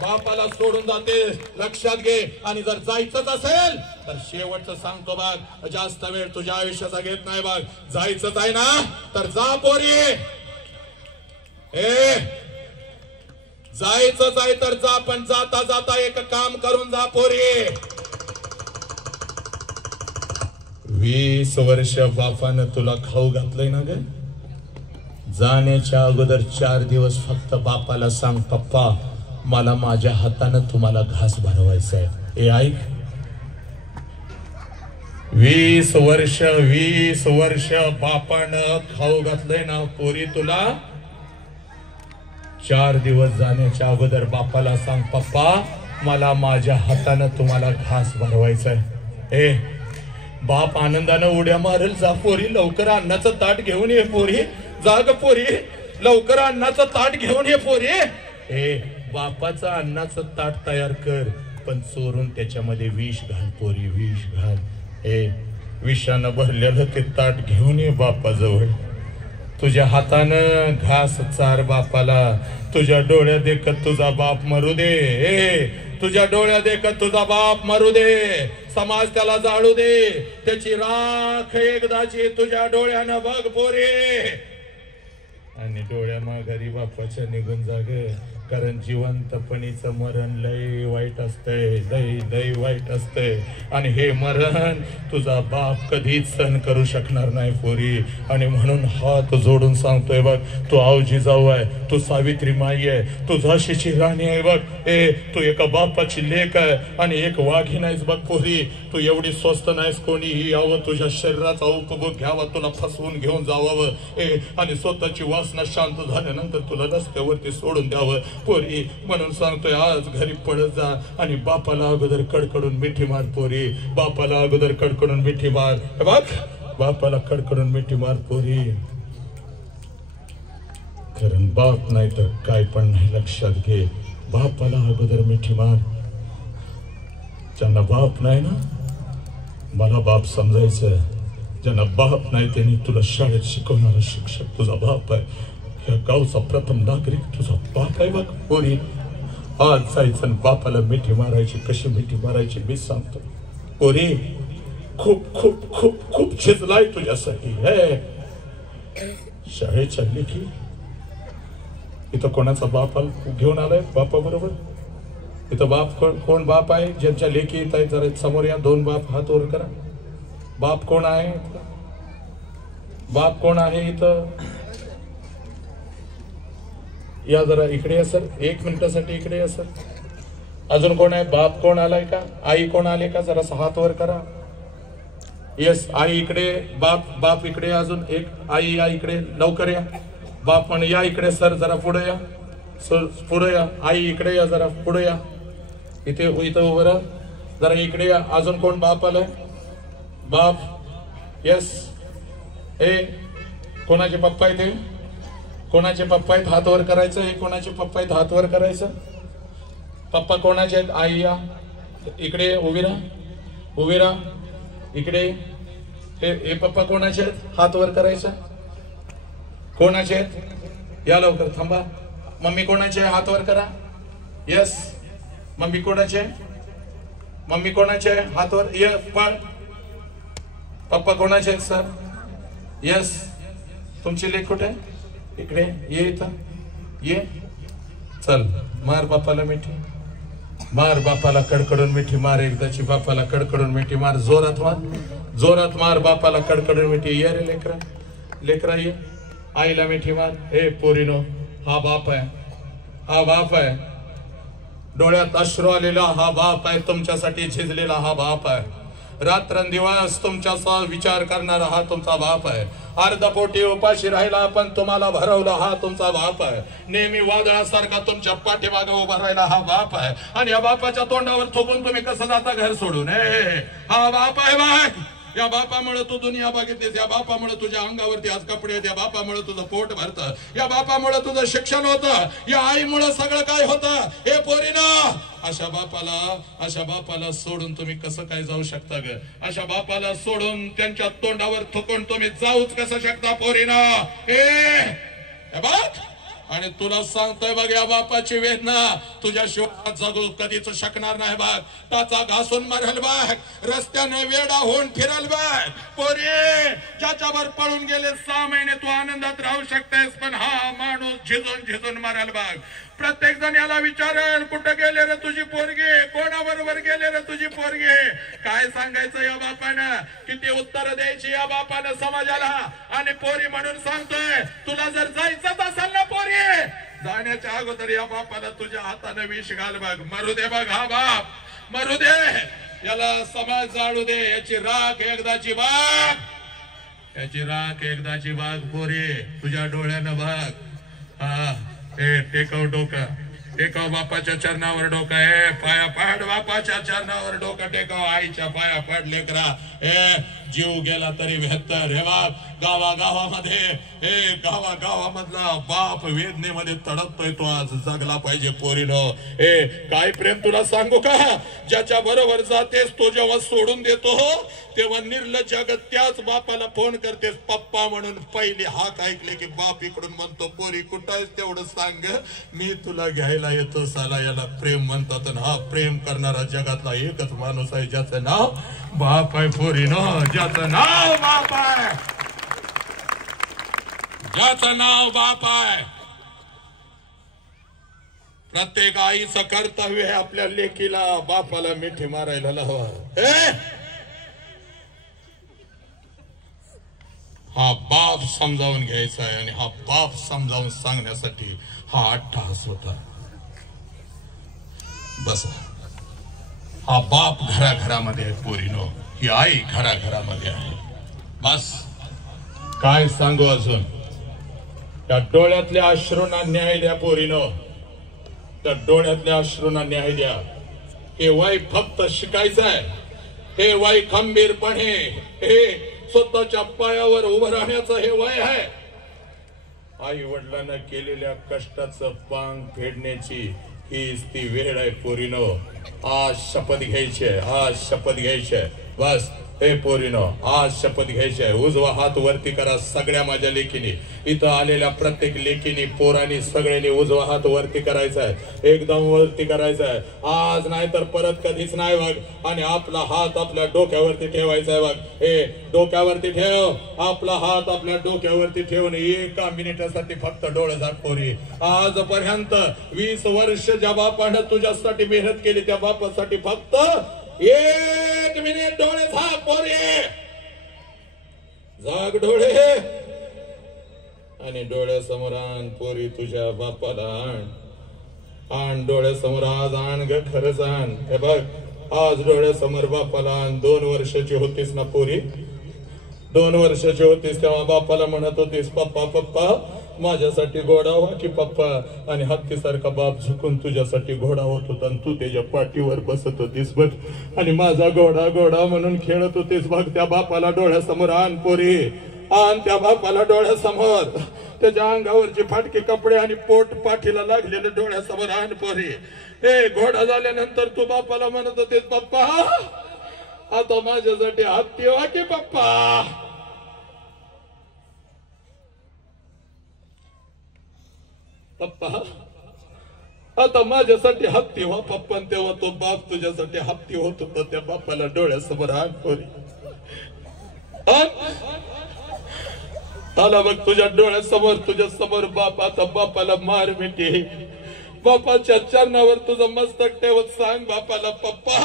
बापाला सोडून जाते, लक्षात घे. आणि जर जायचंच असेल तर शेवटचं सांगतो बघ, जास्त वेळ तुझ्या आयुष्याचा घेत नाही बघ. जायचंच आहे ना तर जा पोरी. जायचंच आहे तर जा, पण जाता जाता एक काम करून जा पोरी. 20 वर्ष बापानं तुला खाऊ घातलंय ना ग. जाण्याच्या अगोदर 4 दिवस फक्त बापाला सांग, पप्पा मला माझ्या हातानं तुम्हाला घास भरवायचा आहे. हे ऐक, 20 वर्ष बापानं खाऊ घातलंय ना पोरी तुला. 4 दिवस जाण्याच्या अगोदर बापाला सांग, पप्पा मला माझ्या हातानं तुम्हाला घास भरवायचा आहे. बाप आनंदानं उड्या मारेल. जा पोरी, लवकर अन्नाचं ताट घेऊन ये पोरी. जा ग पोरी, लवकर अन्नाचं ताट घेऊन ये पोरी. बापाचं अन्नाचं ताट तयार कर, पण चोरून त्याच्यामध्ये विष घाल पोरी, विष घाल. विषानं भरलेलं ते ताट घेऊन ये बापाजवळ. तुझ्या हातानं घास चार बापाला. तुझ्या डोळ्या देखत तुझा बाप मरू दे. तुझ्या डोळ्या देखत तुझा बाप मरू दे. समाज त्याला जाळू दे. त्याची राख एकदाची तुझ्या डोळ्यानं बघ पोरे. आणि डोळ्या माघारी बापाच्या निघून जाग, कारण जिवंतपणीचं मरण लय वाईट असतंय, लय वाईट असतंय. आणि हे मरण तुझा बाप कधीच सहन करू शकणार नाही पोरी. आणि म्हणून हात जोडून सांगतोय बघ, तू आवजी जाऊ आहे, तू सावित्री माई आहे, तू झाशीची राणी आहे बघ. तू एका बापाची लेक आहे आणि एक वाघी नाहीस बघ पोरी. तू एवढी स्वस्त नाहीस कोणीही यावं तुझ्या शरीराचा उपभोग घ्यावा, तुला फसवून घेऊन जावावं आणि स्वतःची वासना शांत झाल्यानंतर तुला रस्त्यावरती सोडून द्यावं पोरी. म्हणून सांगतोय आज घरी पडत जा आणि बापाला अगोदर कडकडून मिठी मार पोरी. बापाला अगोदर कडकडून मिठी मार बघ, बापाला कडकडून मिठी मार पोरी. कारण बाप नाही तर काय पण नाही, लक्षात घे. बापाला अगोदर मिठी मार. ज्यांना बाप नाही ना, मला बाप समजायचं. ज्यांना बाप नाही त्यांनी तुला शाळेत शिकवणारा शिक्षक तुझा बाप आहे. या गावचा प्रथम नागरिक तुझा बाप आहे बघ पोरी. आज जायचं बापाला मिठी मारायची. कशी मिठी मारायची मी सांगतो पोरी. खूप खूप खूप खूप झिजलाय तुझ्यासाठी. शाळेत चालली की इथं कोणाचा बाप घेऊन आलाय बापा बरोबर. इथं बाप कोण बाप आहे? ज्यांच्या लेखी येत आहे जरा समोर या. 2 बाप हात वर करा. बाप कोण आहे? बाप कोण आहे इथं? या जरा इकडे या सर, 1 मिनिटासाठी इकडे या सर. अजून कोण आहे? बाप कोण आलाय का? आई कोण आले का? जरा हात वर करा. येस, आई इकडे. बाप इकडे. अजून एक आई या इकडे, लवकर या. बाप म्हण या इकडे सर, जरा पुढे या सर, पुढे या. आई इकडे या, जरा पुढे या. इथं उभं राहा, जरा इकडे या. अजून कोण बाप आलाय? बाप. येस. कोणाचे पप्पा आहेत? कोणाचे पप्पा आहेत? हात वर करायचं. हे कोणाचे पप्पा आहेत? हात वर करायचं. पप्पा कोणाचे आहेत? आई या इकडे, उभी राहा इकडे. हे पप्पा कोणाचे आहेत? हात वर करायचं. कोणाचे आहेत? या लवकर, थांबा. मम्मी कोणाचे आहे? हात वर करा. यस. मम्मी कोणाचे? मम्मी कोणाचे आहे? हात वर. ये पण. पप्पा कोणाचे आहेत सर? यस. तुमची लेक कुठे? इकडे ये. इथं ये. चल मार बापाला मिठी, मार बापाला कडकडून मिठी मार, एकदाची बापाला कडकडून मिठी मार, जोरात मार, जोरात मार बापाला कडकडून मिठी. ये रे लेकरा, लेकरा ये, आईला मिठी मार. हे पोरीनो, हा बाप आहे, हा बाप आहे, डोळ्यात अश्रू आलेला हा बाप आहे, तुमच्यासाठी झिजलेला हा बाप आहे, रात्रंदिवस तुमचा विचार करणारा हा तुमचा बाप आहे, अर्धपोटी उपाशी राहिला पण तुम्हाला भरवला हा तुमचा बाप आहे, नेहमी वादळासारखा तुमच्या पाठीमागे उभा राहिला हा बाप आहे. आणि या बापाच्या तोंडावर थोपून तुम्ही कसं जाता घर सोडून? हा बाप आहे बाग. या बापामुळे तू दुनिया बघितलीस, या बापामुळे तुझ्या अंगावरती आज कपडे आहेत, या बापामुळे तुझं पोट भरतं, या बापामुळे तुझं शिक्षण होतं, या आईमुळे सगळं काय होतं. हे पोरीनो, अशा बापाला सोडून तुम्ही कसं काय जाऊ शकता ग? अशा बापाला सोडून त्यांच्या तोंडावर थुकून तुम्ही जाऊच कसं शकता पोरीनो? हे बघ, आणि तुला सांगतोय बघ, या बापाची वेदना तुझ्या शिवाय जगू कधीच शकणार नाही बघ. टाचा घासून मरल बघ, रस्त्याने वेडा होऊन फिरल बघ. पोरी, ज्याच्यावर पळून गेले 6 महिने तू आनंदात राहू शकतेस, पण हा माणूस झिजून मरल बघ. प्रत्येक जण याला विचारेल, कुठे गेले रे तुझी पोरगी, कोणाबरोबर गेले रे तुझी पोरगी? काय सांगायचं या बापानं, किती उत्तर द्यायची या बापानं समाजाला? आणि पोरी म्हणून सांगतोय, तुला जर जायचंच असेल ना पोरी, जाण्याच्या अगोदर या बापाला तुझ्या हाताने विष घाल बघ. मरू दे बघ हा बाप, मरू दे, याला समाज जाळू दे, याची राख एकदाची बाग, याची राख एकदाची बाग. पोरी, तुझ्या डोळ्यानं बघ. हा, टेकव डोकं, टेकव बापाच्या चरणावर डोकं, पाया पाड बापाच्या चरणावर डोकं टेकव, आईच्या पाया पाड लेकरा. जीव गेला तरी बेहत्तर. हे बाप, गावागावामधला बाप वेदनेमध्ये तडपतोय, तो आज जगला पाहिजे पोरीनो. काय प्रेम तुला सांगू का? ज्याच्या बरोबर जातेस तो जेव्हा सोडून देतो तेव्हा निर्लज्ज त्याच बापाला फोन करतेस पप्पा म्हणून. पहिली हाक ऐकले की बाप इकडून म्हणतो, पोरी कुठं आहेस तेवढं सांग, मी तुला घ्यायला येतो. साला याला प्रेम म्हणतात. हा प्रेम करणारा जगातला एकच माणूस आहे ज्याचं नाव बाप आहे पोरीनो, ज्याचं नाव बाप आहे, ज्याचं नाव बाप आहे. प्रत्येक आईचं कर्तव्य आहे आपल्या लेकीला बापाला मिठी मारायला लावा. हा बाप समजावून घ्यायचा आहे आणि हा बाप समजावून सांगण्यासाठी हा अट्टहास होता. बस, हा बाप घराघरामध्ये आहे पोरीनो, ही आई घराघरामध्ये आहे. बस, काय सांगू अजून? त्या डोळ्यातल्या अश्रूंना न्याय द्या पोरीनो, त्या डोळ्यातल्या अश्रूंना न्याय द्या. हे वय फक्त शिकायचं आहे, हे वय खंबीरपणे, हे स्वतःच्या पायावर उभं राहण्याचं हे वय आहे. आई वडिलांना केलेल्या कष्टाचं पांग फेडण्याची हीच ती वेळ आहे पोरीनो. आज शपथ घ्यायची आहे, आज शपथ घ्यायची आहे. बस, हे पोरीनो, आज शपथ घ्यायची आहे. उजवा हात वरती करा सगळ्या माझ्या लेकीने, इथं आलेल्या प्रत्येक लेकीने, पोरांनी, सगळ्यांनी उजवा हात वरती करायचा आहे, एकदम वरती करायचा आहे. आज नाही तर परत कधीच नाही बघ. आणि आपला हात आपल्या डोक्यावरती ठेवायचा आहे बघ. हे डोक्यावरती ठेव, आपला हात आपल्या डोक्यावरती ठेवून 1 मिनिटासाठी फक्त डोळे झाक पोरी. आजपर्यंत 20 वर्ष ज्या बापानं तुझ्यासाठी मेहनत केली त्या बापासाठी फक्त 1 मिनिट डोळे झाक पोरी, जाग डोळे. आणि डोळ्यासमोर आण पोरी तुझ्या बापाला, आण डोळ्यासमोर, आज आण ग, खरंच आण. हे बघ, आज डोळ्यासमोर बापाला आण. 2 वर्षाची होतीस ना पोरी, 2 वर्षाची होतीस तेव्हा बापाला म्हणत होतीस, पप्पा पप्पा माझ्यासाठी घोडा व्हा की पप्पा. आणि हत्तीसारखा बाप झुकून तुझ्यासाठी घोडा होत होता आणि तू त्याच्या पाठीवर बसत होतीस बघ, आणि माझा घोडा घोडा म्हणून खेळत होतीस बघ. त्या बापाला डोळ्यासमोर आण पोरी, आण त्या बापाला डोळ्यासमोर. त्याच्या अंगावरचे फाटके कपडे आणि पोट पाठीला लागलेले डोळ्यासमोर आण पोरी. हे घोडा झाल्यानंतर तू बापाला म्हणत होतीस, पप्पा आता माझ्यासाठी हत्ती व्हा की पप्पा. पप्पा आता माझ्यासाठी हत्ती व्हा पप्पा. तेव्हा तो बाप तुझ्यासाठी हत्ती होत होता. त्या बापाला डोळ्यासमोर आण पोरी, आला बघ तुझ्या डोळ्यासमोर, तुझ्या समोर बाप. आता बापाला मार मिठी, बापाच्या चरणावर तुझं मस्तक ठेवत सांग बापाला, पप्पा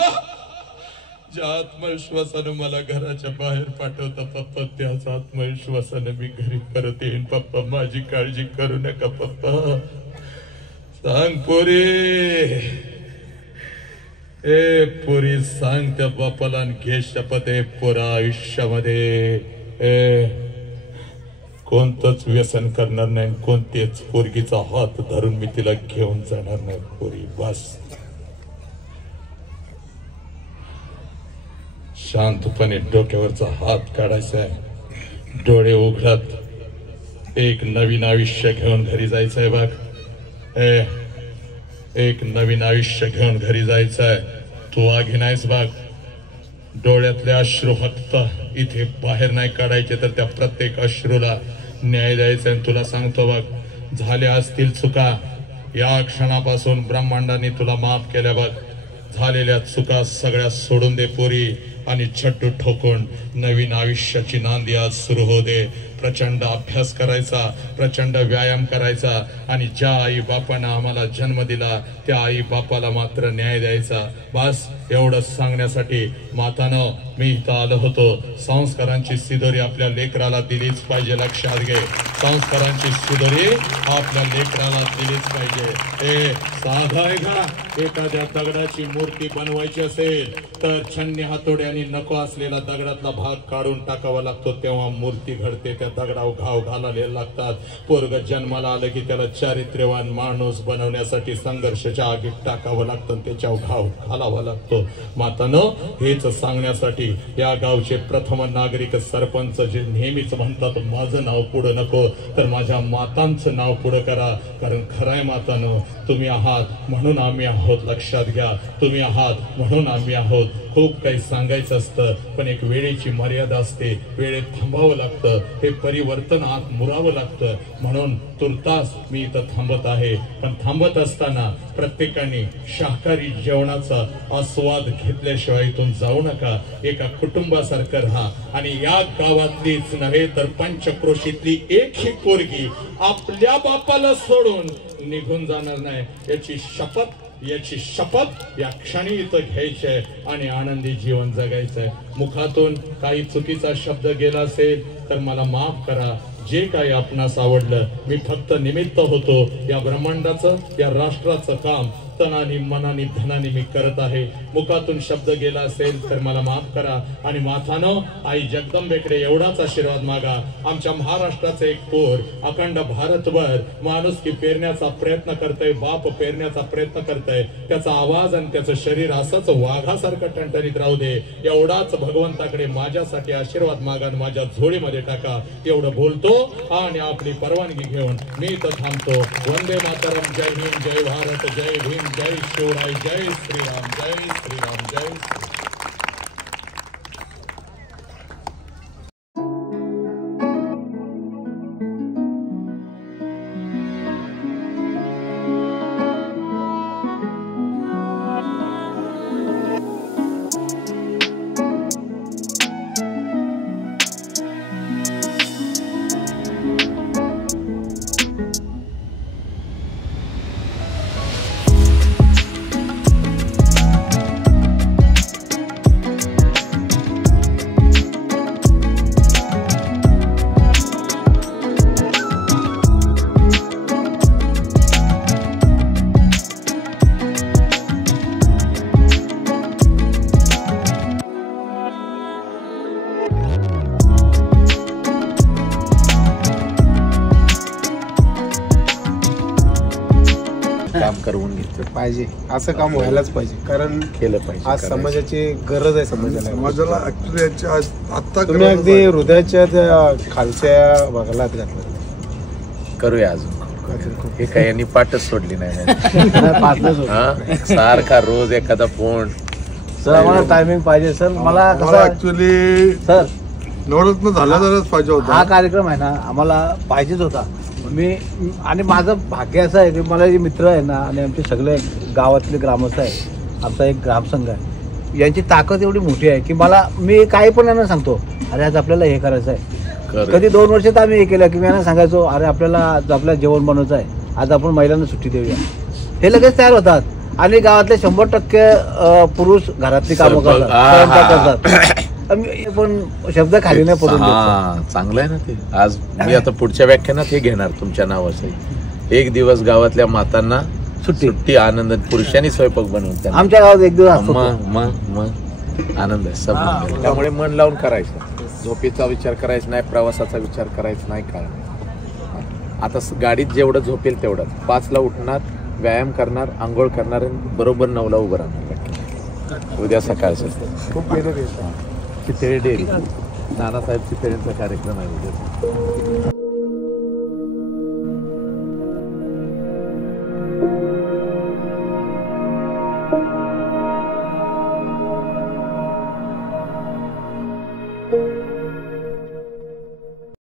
ज्या आत्मविश्वासानं मला घराच्या बाहेर पाठवता पप्पा, त्याच आत्मविश्वासानं मी घरी परत येईन पप्पा. माझी काळजी करू नका पप्पा. सांग पोरी, ए पोरी सांग त्या बापाला घे शपथ. ए पोरा आयुष्यामध्ये कोणतंच व्यसन करणार नाही, कोणतेच पोरगीचा हात धरून मी तिला घेऊन जाणार नाही पोरी. बस शांतपणे डोक्यावरचा हात काढायचा आहे, डोळे उघडत एक नवीन आयुष्य घेऊन घरी जायचंय बघ. एक नवीन आयुष्य घेऊन घरी जायचंय. तू आगी नाहीस बघ. डोळ्यातले अश्रू फक्त इथे बाहेर नाही काढायचे, तर त्या प्रत्येक अश्रूला न्याय द्यायचा. तुला सांगतो बघ, झाल्या असतील चुका, या क्षणापासून ब्रह्मांडाने तुला माफ केल्या बघ. झालेल्या चुका सगळ्या सोडून दे पोरी आणि छड्डू ठोकून नवीन आयुष्याची नांदी आज सुरू हो दे. प्रचंड अभ्यास करायचा, प्रचंड व्यायाम करायचा आणि ज्या आई बापानं आम्हाला जन्म दिला त्या आई बापाला मात्र न्याय द्यायचा. बस एवढंच सांगण्यासाठी मातानं मी इथं आलो होतो. संस्कारांची सिदोरी आपल्या लेकराला दिलीच पाहिजे. लक्षात घे, संस्कारांची सिदोरी आपल्या लेकराला दिलीच पाहिजे. साधा आहे का? एखाद्या दगडाची मूर्ती बनवायची असेल तर छन्नी हातोड्याने नको असलेला दगडातला भाग काढून टाकावा लागतो, तेव्हा मूर्ती घडते. त्या दगडावर घाव घालायला लागतात. पोरग जन्माला आलं की त्याला चारित्र्यवान माणूस बनवण्यासाठी संघर्षाच्या आगीत टाकावं लागतं, त्याच्यावर घाव घालावा लागतो. मातानो, हेच सांगण्यासाठी या गावचे प्रथम नागरिक सरपंच जे नेहमीच म्हणतात माझं नाव पुढं नको तर माझ्या मातांचं नाव पुढं करा. कारण खराय मातानो, तुम्ही आहात म्हणून आम्ही आहोत. लक्षात घ्या, तुम्ही आहात म्हणून आम्ही आहोत. खूप काही सांगायचं असतं पण एक वेळेची मर्यादा असते. वेळेत थांबावं लागतं, हे परिवर्तन आत मुरावं लागतं. म्हणून तुर्तास मी इथं थांबत आहे. पण थांबत असताना प्रत्येकाने शाकाहारी जेवणाचा आस्वाद घेतल्याशिवाय इथून जाऊ नका. एका कुटुंबासारखं राहा आणि या गावातलीच नव्हे तर पंचक्रोशीतली एकही पोरगी आपल्या बापाला सोडून निघून जाणार नाही, याची शपथ या क्षणी इथं घ्यायची आहे आणि आनंदी जीवन जगायचंय. मुखातून काही चुकीचा शब्द गेला असेल तर मला माफ करा. जे काही आपणास आवडलं, मी फक्त निमित्त होतो. या ब्रह्मांडाचं, या राष्ट्राचं काम तनानी मनानी धनानी मी करत आहे. मुखातून शब्द गेला असेल तर मला माफ करा. आणि मातानो, आई जगदंबेकडे एवढाच आशीर्वाद मागा. आमच्या महाराष्ट्राचं एक पोर अखंड भारतभर माणुसकी पेरण्याचा प्रयत्न करतय, बाप पेरण्याचा प्रयत्न करतय. त्याचा आवाज आणि त्याचं शरीर असंच वाघासारखं टणटणीत राहू दे. एवढाच भगवंताकडे माझ्यासाठी आशीर्वाद मागा आणि माझ्या झोळीमध्ये टाका. एवढं बोलतो आणि आपली परवानगी घेऊन मी तर थांबतो. वंदे मातरम. जय हिंद, जय भारत, जय भीम, जय शिवराय, जय श्रीराम, जय श्रीराम, जय श्रीराम. काम करून घेतलं पाहिजे. असं काम व्हायलाच पाहिजे, कारण केलं पाहिजे. आज समाजाची गरज आहे. समाजाला ऍक्च्युली आता तुम्ही अगदी हृदयाच्या त्या खालच्या भागाला हात घातला. करूया अजून. हे काही यांनी पाठच सोडली नाही. सारखा रोज एखादा फोन. सर आम्हाला टायमिंग पाहिजे सर. मला ऍक्च्युली सर नवरत्न झाला तरच पाहिजे होता हा कार्यक्रम आहे ना, आम्हाला पाहिजेच होता. मी आणि माझं भाग्य असं आहे की मला जे मित्र आहे ना आणि आमचे सगळे गावातले ग्रामस्थ आहे, आमचा एक ग्रामसंघ आहे, यांची ताकद एवढी मोठी आहे की मी काही पण यांना सांगतो, अरे आज आपल्याला हे करायचं आहे. कधी 2 वर्षात आम्ही हे केलं की मी यांना सांगायचो, अरे आपल्याला आज आपल्याला जेवण बनवायचं आहे, आज आपण महिलांना सुट्टी देऊया. हे लगेच तयार होतात आणि गावातले 100% पुरुष घरातली कामं स्वयंपाक, करतात, स्वयंपाक करतात. आम्ही पण शब्द खाली नाही पडून देत. हा चांगलं आहे ना ते. आज मी आता पुढच्या व्याख्यानात हे घेणार तुमच्या नावाचं. एक दिवस गावातल्या मातांना सुट्टी आनंद, पुरुषांनी स्वयंपाक बनवून त्यांना. आमच्या गावात एक दिवस असतो. मग आनंद आहे सब. त्यामुळे मन लावून करायचं. झोपेचा विचार करायचा नाही, प्रवासाचा विचार करायचा नाही, काय नाही. आता गाडीत जेवढं झोपेल तेवढं. 5ला उठणार, व्यायाम करणार, आंघोळ करणार, बरोबर 9ला उभं राहणार. उद्या सकाळचं खूप गेलं चितळे डेअरी, नानासाहेब चितळेंचा कार्यक्रम आहे उद्या.